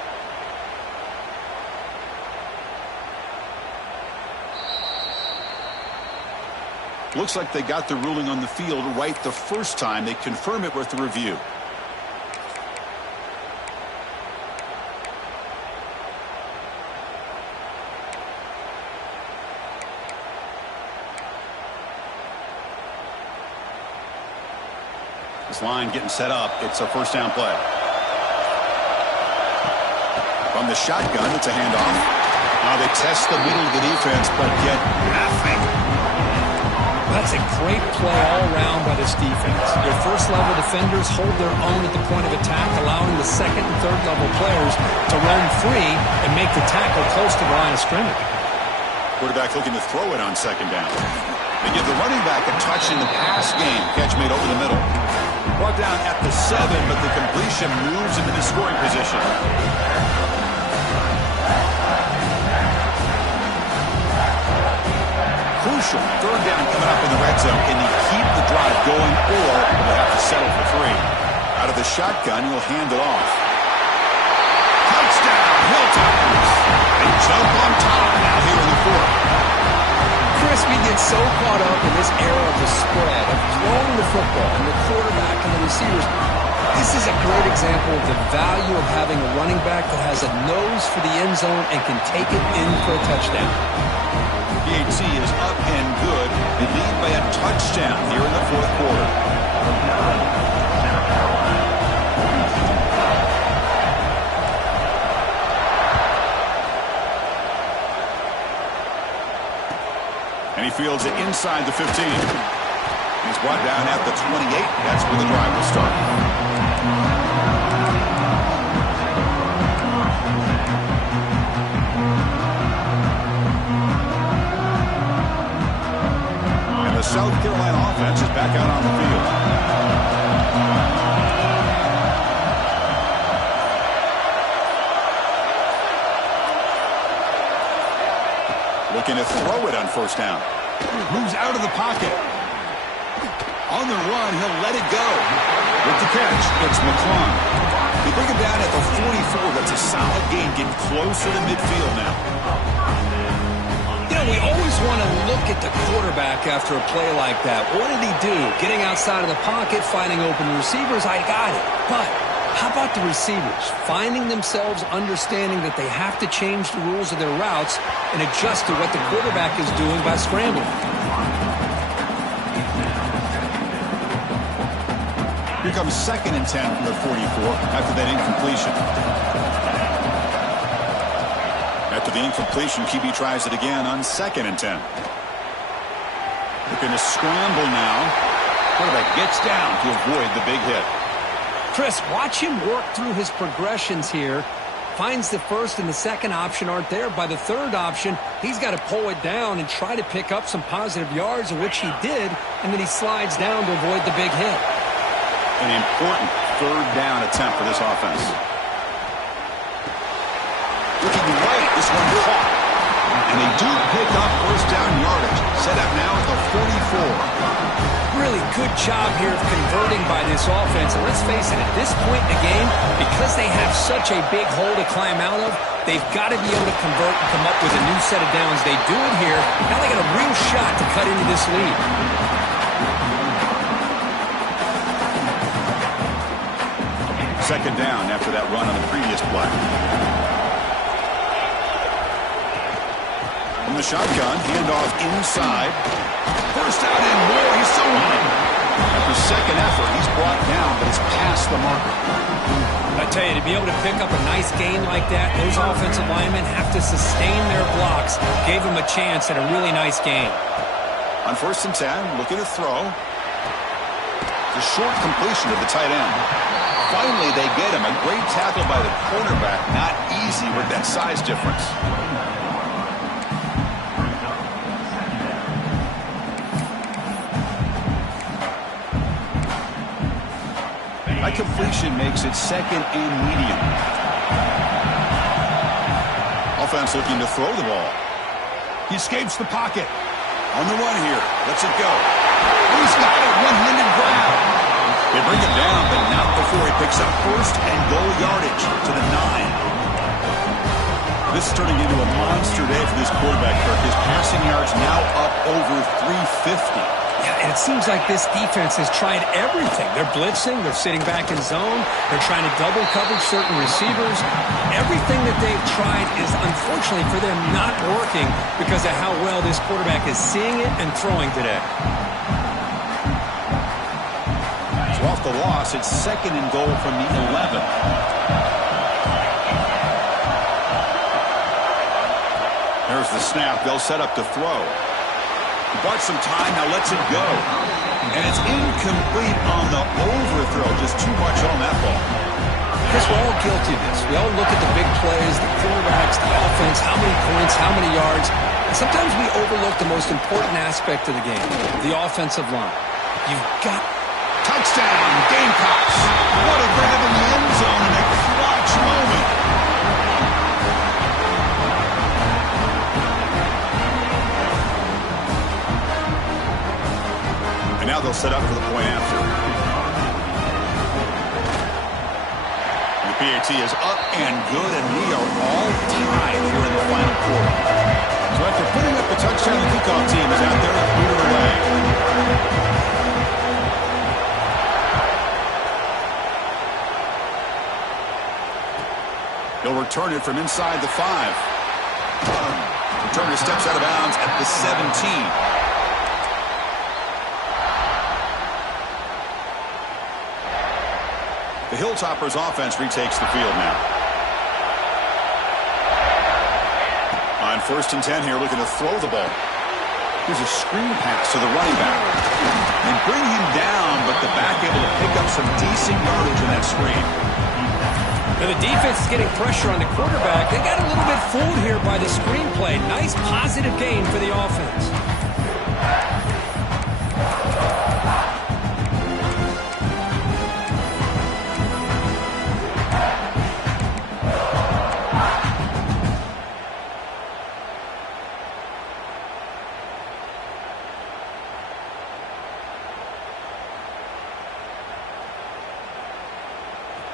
Looks like they got the ruling on the field right the first time. They confirm it with the review. This line getting set up. It's a first down play. From the shotgun, it's a handoff. Now they test the middle of the defense, but get nothing. That's a great play all around by this defense. Your first-level defenders hold their own at the point of attack, allowing the second and third-level players to roam free and make the tackle close to the line of scrimmage. Quarterback looking to throw it on second down. They give the running back a touch in the pass game. Catch made over the middle. Brought down at the 7, but the completion moves into the scoring position. Crucial third down coming up in the red zone. Can he keep the drive going, or will they have to settle for 3? Out of the shotgun, he'll hand it off. Touchdown, Hilltoppers. They jump on top now here in the fourth. Chris, we get so caught up in this era of the spread, of throwing the football, and the quarterback and the receivers. This is a great example of the value of having a running back that has a nose for the end zone and can take it in for a touchdown. PAT is up and good. They lead by a touchdown here in the fourth quarter. And he fields it inside the 15. He's brought down at the 28. That's where the drive will start. And the South Carolina offense is back out on the field. Looking to throw it on first down. Moves out of the pocket. On the run, he'll let it go. With the catch, it's McClung. They bring him down at the 44. That's a solid gain, getting closer to midfield now. You know, we always want to look at the quarterback after a play like that. What did he do? Getting outside of the pocket, finding open receivers, I got it. But how about the receivers? Finding themselves understanding that they have to change the rules of their routes and adjust to what the quarterback is doing by scrambling. Here comes 2nd and 10 from the 44 after that incompletion. After the incompletion, QB tries it again on 2nd and 10. Looking to scramble now. Quarterback gets down to avoid the big hit. Chris, watch him work through his progressions here. Finds the first and the second option aren't there. By the third option, he's got to pull it down and try to pick up some positive yards, of which he did, and then he slides down to avoid the big hit. An important third down attempt for this offense. Looking right, this one caught. And they do pick up first down yardage. Set up now at the 44. Really good job here of converting by this offense. And let's face it, at this point in the game, because they have such a big hole to climb out of, they've got to be able to convert and come up with a new set of downs. They do it here. Now they got a real shot to cut into this lead. Second down after that run on the previous play. From the shotgun, handoff inside. First down and more. He's still running. After second effort, he's brought down, but it's past the marker. I tell you, to be able to pick up a nice gain like that, those offensive linemen have to sustain their blocks. Gave him a chance at a really nice gain. On 1st and 10, looking to throw. The short completion to the tight end. Finally, they get him. A great tackle by the cornerback. Not easy with that size difference. That completion makes it 2nd and medium. Offense looking to throw the ball. He escapes the pocket. On the run here. Lets it go. He's got it. One-handed grab. They bring it down, but not before he picks up first and goal yardage to the 9. This is turning into a monster day for this quarterback, Kirk. His passing yards now up over 350. Yeah, and it seems like this defense has tried everything. They're blitzing. They're sitting back in zone. They're trying to double cover certain receivers. Everything that they've tried is, unfortunately for them, not working because of how well this quarterback is seeing it and throwing today. Off the loss, it's 2nd and goal from the 11. There's the snap. They'll set up to throw. He bought some time, now lets it go. And it's incomplete on the overthrow. Just too much on that ball. Chris, we're all guilty of this. We all look at the big plays, the quarterbacks, the offense, how many points, how many yards. And sometimes we overlook the most important aspect of the game, the offensive line. You've got... Touchdown, Gamecocks. What a grab in the end zone in a clutch moment. And now they'll set up for the point after. The PAT is up and good, and we are all tied here in the final quarter. So after putting up the touchdown, the kickoff team is out there to boot it away. He'll return it from inside the 5. Returner steps out of bounds at the 17. The Hilltoppers offense retakes the field now. On 1st and 10 here, looking to throw the ball. Here's a screen pass to the running back. They bring him down, but the back able to pick up some decent yardage in that screen. Now the defense is getting pressure on the quarterback. They got a little bit fooled here by the screenplay. Nice positive gain for the offense.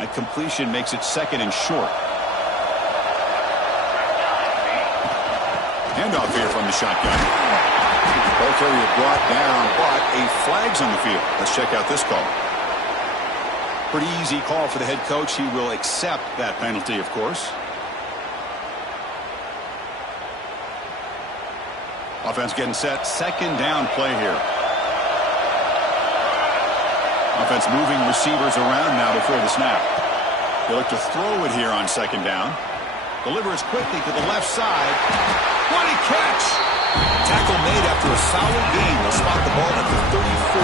That completion makes it 2nd and short. Handoff here from the shotgun. Ball carrier brought down, but a flag's on the field. Let's check out this call. Pretty easy call for the head coach. He will accept that penalty, of course. Offense getting set. 2nd down play here. Offense moving receivers around now before the snap. They look to throw it here on 2nd down. Delivers quickly to the left side. What a catch! Tackle made after a solid gain. They'll spot the ball at the 34.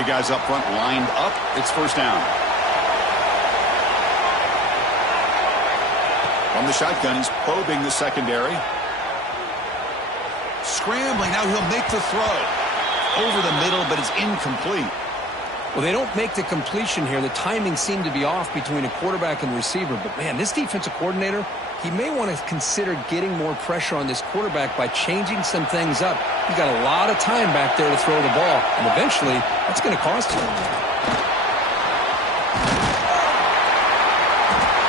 Big guys up front lined up. It's 1st down. From the shotgun, he's probing the secondary. Scrambling. Now he'll make the throw. Over the middle, but it's incomplete. Well, they don't make the completion here. The timing seemed to be off between a quarterback and the receiver. But, man, this defensive coordinator, he may want to consider getting more pressure on this quarterback by changing some things up. You got a lot of time back there to throw the ball, and eventually that's going to cost you.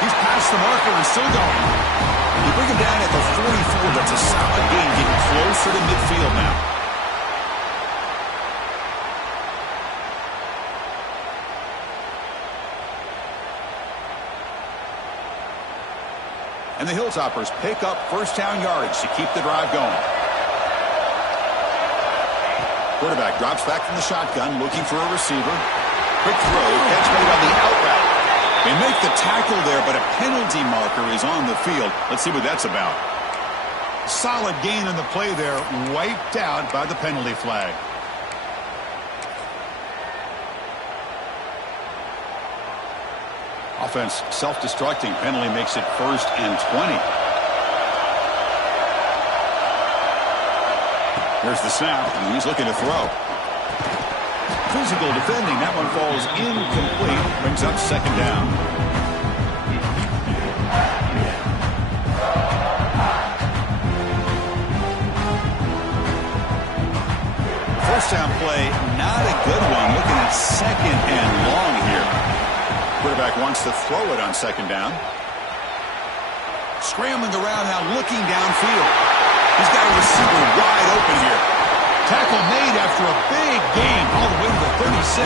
He's past the marker and still going. You bring him down at the 44. That's a solid gain, getting closer to midfield now. And the Hilltoppers pick up 1st down yardage to keep the drive going. Quarterback drops back from the shotgun, looking for a receiver. Quick throw, catch made on the out route. They make the tackle there, but a penalty marker is on the field. Let's see what that's about. Solid gain on the play there, wiped out by the penalty flag. Offense self-destructing. Penalty makes it 1st and 20. Here's the snap, and he's looking to throw. Physical defending. That one falls incomplete. Brings up 2nd down. First down play, not a good one. Looking at 2nd and long here. Quarterback wants to throw it on 2nd down. Scrambling around now, looking downfield. He's got a receiver wide open here. Tackle made after a big gain all the way to the 36.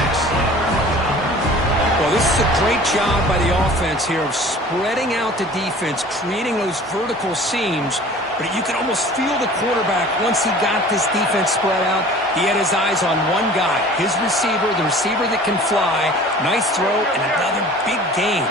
Well, this is a great job by the offense here of spreading out the defense, creating those vertical seams. But you can almost feel the quarterback, once he got this defense spread out, he had his eyes on one guy, his receiver, the receiver that can fly. Nice throw and another big gain.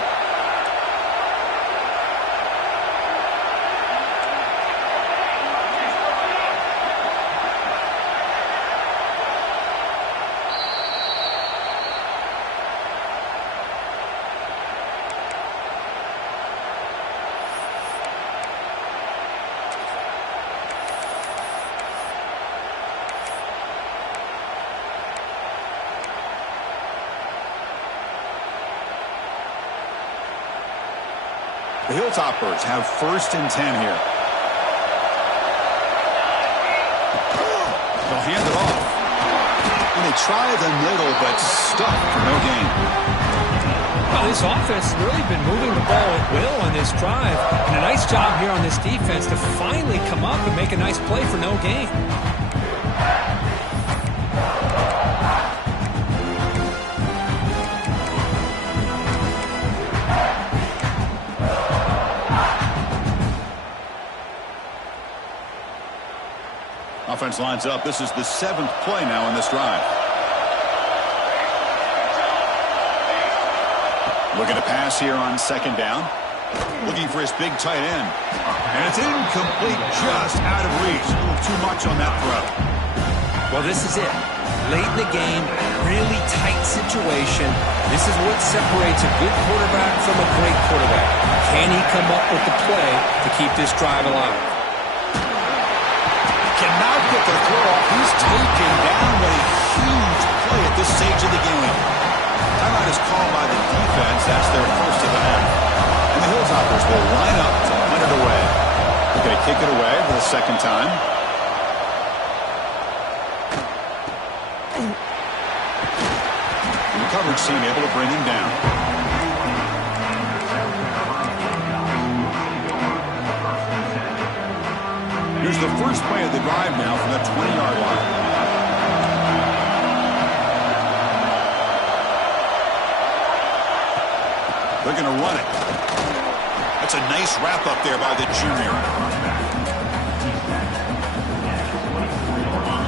The Hilltoppers have 1st and 10 here. They'll hand it off. And they try the middle, but stuck for no gain. Well, this offense has really been moving the ball at will on this drive. And a nice job here on this defense to finally come up and make a nice play for no gain. offense lines up. This is the 7th play now in this drive. Looking to pass here on 2nd down. Looking for his big tight end. And it's incomplete, just out of reach. A little too much on that throw. Well, this is it. Late in the game, really tight situation. This is what separates a good quarterback from a great quarterback. Can he come up with the play to keep this drive alive? Cannot get the throw off. He's taken down with a huge play at this stage of the game. Timeout is called by the defense. That's their first of the half. And the Hilltoppers will line up to punt it away. They're going to kick it away for the 2nd time. And the coverage team able to bring him down. Here's the first play of the drive now from the 20-yard line. They're going to run it. That's a nice wrap up there by the junior.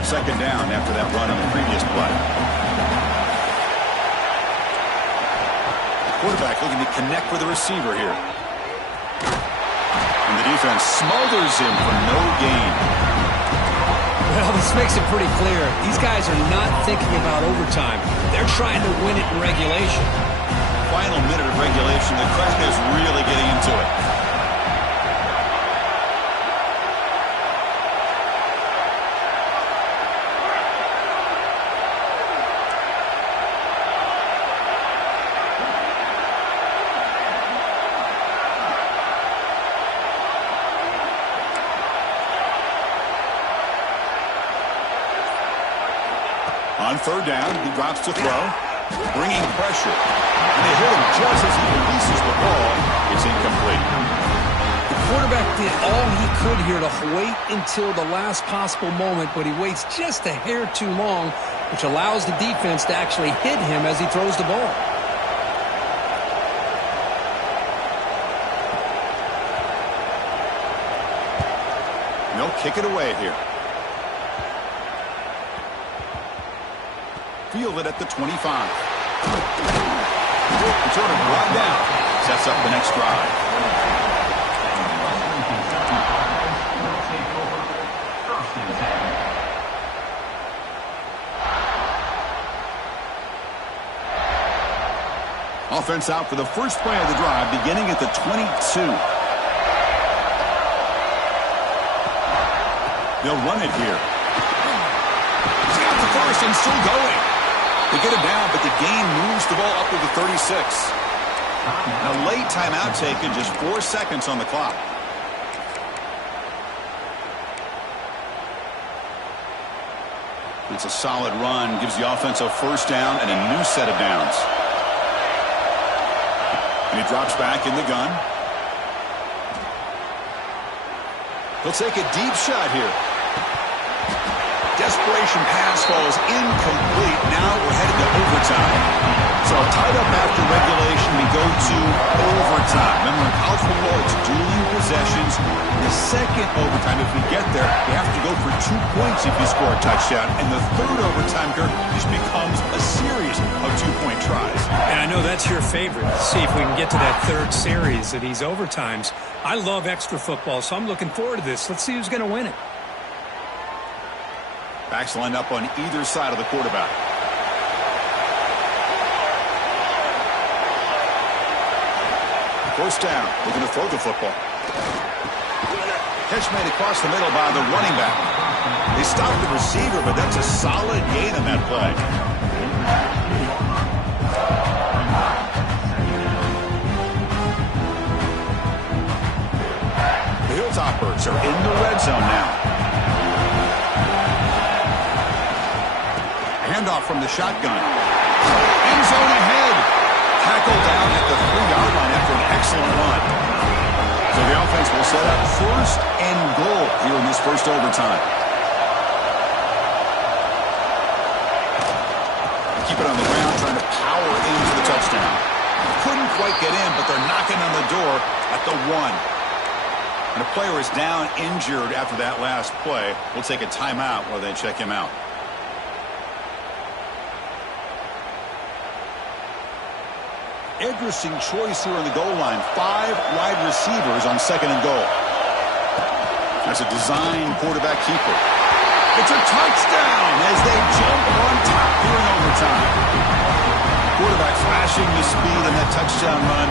2nd down after that run on the previous play. Quarterback looking to connect with the receiver here. And the defense smothers him for no gain. Well, this makes it pretty clear. These guys are not thinking about overtime. They're trying to win it in regulation. Final minute of regulation, the crowd is really getting into it. On 3rd down, he drops to throw, bringing pressure. And they hit him just as he releases the ball. It's incomplete. The quarterback did all he could here to wait until the last possible moment, but he waits just a hair too long, which allows the defense to actually hit him as he throws the ball. They'll kick it away here. Fielded at the 25. Return it right down. Sets up the next drive. Offense out for the first play of the drive, beginning at the 22. They'll run it here. He's got the first and still going. They get him down, but the gain moves the ball up to the 36. And a late timeout taken, just 4 seconds on the clock. It's a solid run, gives the offense a first down and a new set of downs. And he drops back in the gun. He'll take a deep shot here. Desperation pass falls incomplete. Now we're headed to overtime. So tied up after regulation, we go to overtime. Remember, in college football, it's dueling possessions. In the second overtime, if we get there, we have to go for 2 points if you score a touchdown. And the third overtime, Kirk, this becomes a series of 2-point tries. And I know that's your favorite. See if we can get to that third series of these overtimes. I love extra football, so I'm looking forward to this. Let's see who's going to win it. Backs lined up on either side of the quarterback. First down, looking to throw the football. Catch made across the middle by the running back. They stopped the receiver, but that's a solid gain on that play. The Hilltoppers are in the red zone now. Handoff from the shotgun. End zone ahead. Tackled down at the 3-yard line after an excellent run. So the offense will set up first and goal here in this first overtime. Keep it on the ground, trying to power into the touchdown. Couldn't quite get in, but they're knocking on the door at the 1. And a player is down injured after that last play. We'll take a timeout while they check him out. Interesting choice here on the goal line. 5 wide receivers on 2nd and goal. That's a design quarterback keeper. It's a touchdown as they jump on top here in overtime. Quarterback flashing the speed in that touchdown run.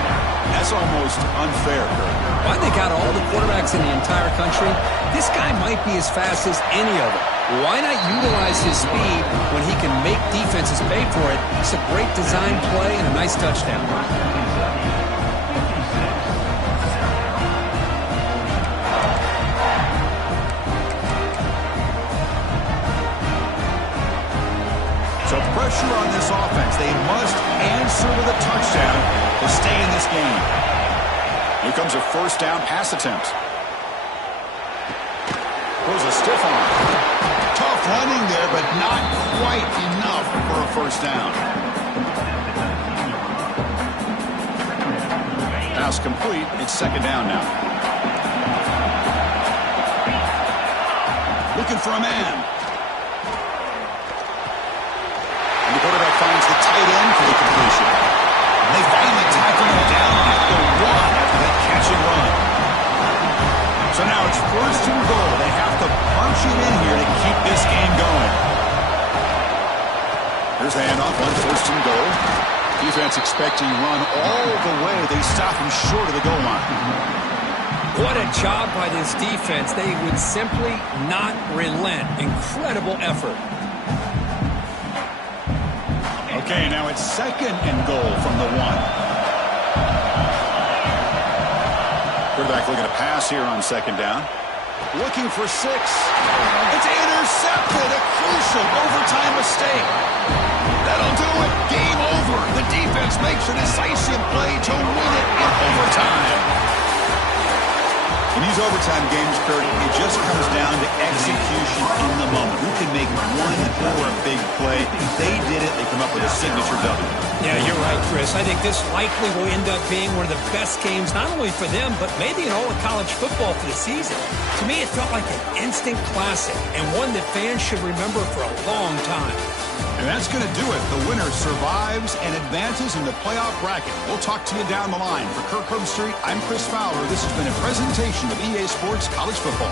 That's almost unfair, Kurt. I think out of all the quarterbacks in the entire country, this guy might be as fast as any of them. Why not utilize his speed when he can make defenses pay for it? It's a great design play and a nice touchdown. So pressure on this offense. They must answer with a touchdown to stay in this game. Here comes a first down pass attempt. Throws a stiff arm. Tough running there, but not quite enough for a first down. Pass complete. It's 2nd down now. Looking for a man. And the quarterback finds the tight end for the completion. And they finally tackle him down at the 1 after that catch and run. So now it's 1st and goal. They have to punch it in here to keep this game going. Here's the handoff on 1st and goal. Defense expecting run all the way. They stop him short of the goal line. What a job by this defense. They would simply not relent. Incredible effort. Okay, now it's 2nd and goal from the 1. Quarterback looking to pass here on 2nd down. Looking for 6. It's intercepted. A crucial overtime mistake. That'll do it. Game over. The defense makes a decisive play to win it in overtime. In these overtime games, Kurt, it just comes down to execution in the moment. Who can make one more big play? They did it. They come up with a signature W. Yeah, you're right, Chris. I think this likely will end up being one of the best games, not only for them, but maybe in all of college football for the season. To me, it felt like an instant classic and one that fans should remember for a long time. And that's going to do it. The winner survives and advances in the playoff bracket. We'll talk to you down the line. For Kirk Herbstreit, I'm Chris Fowler. This has been a presentation of EA Sports College Football.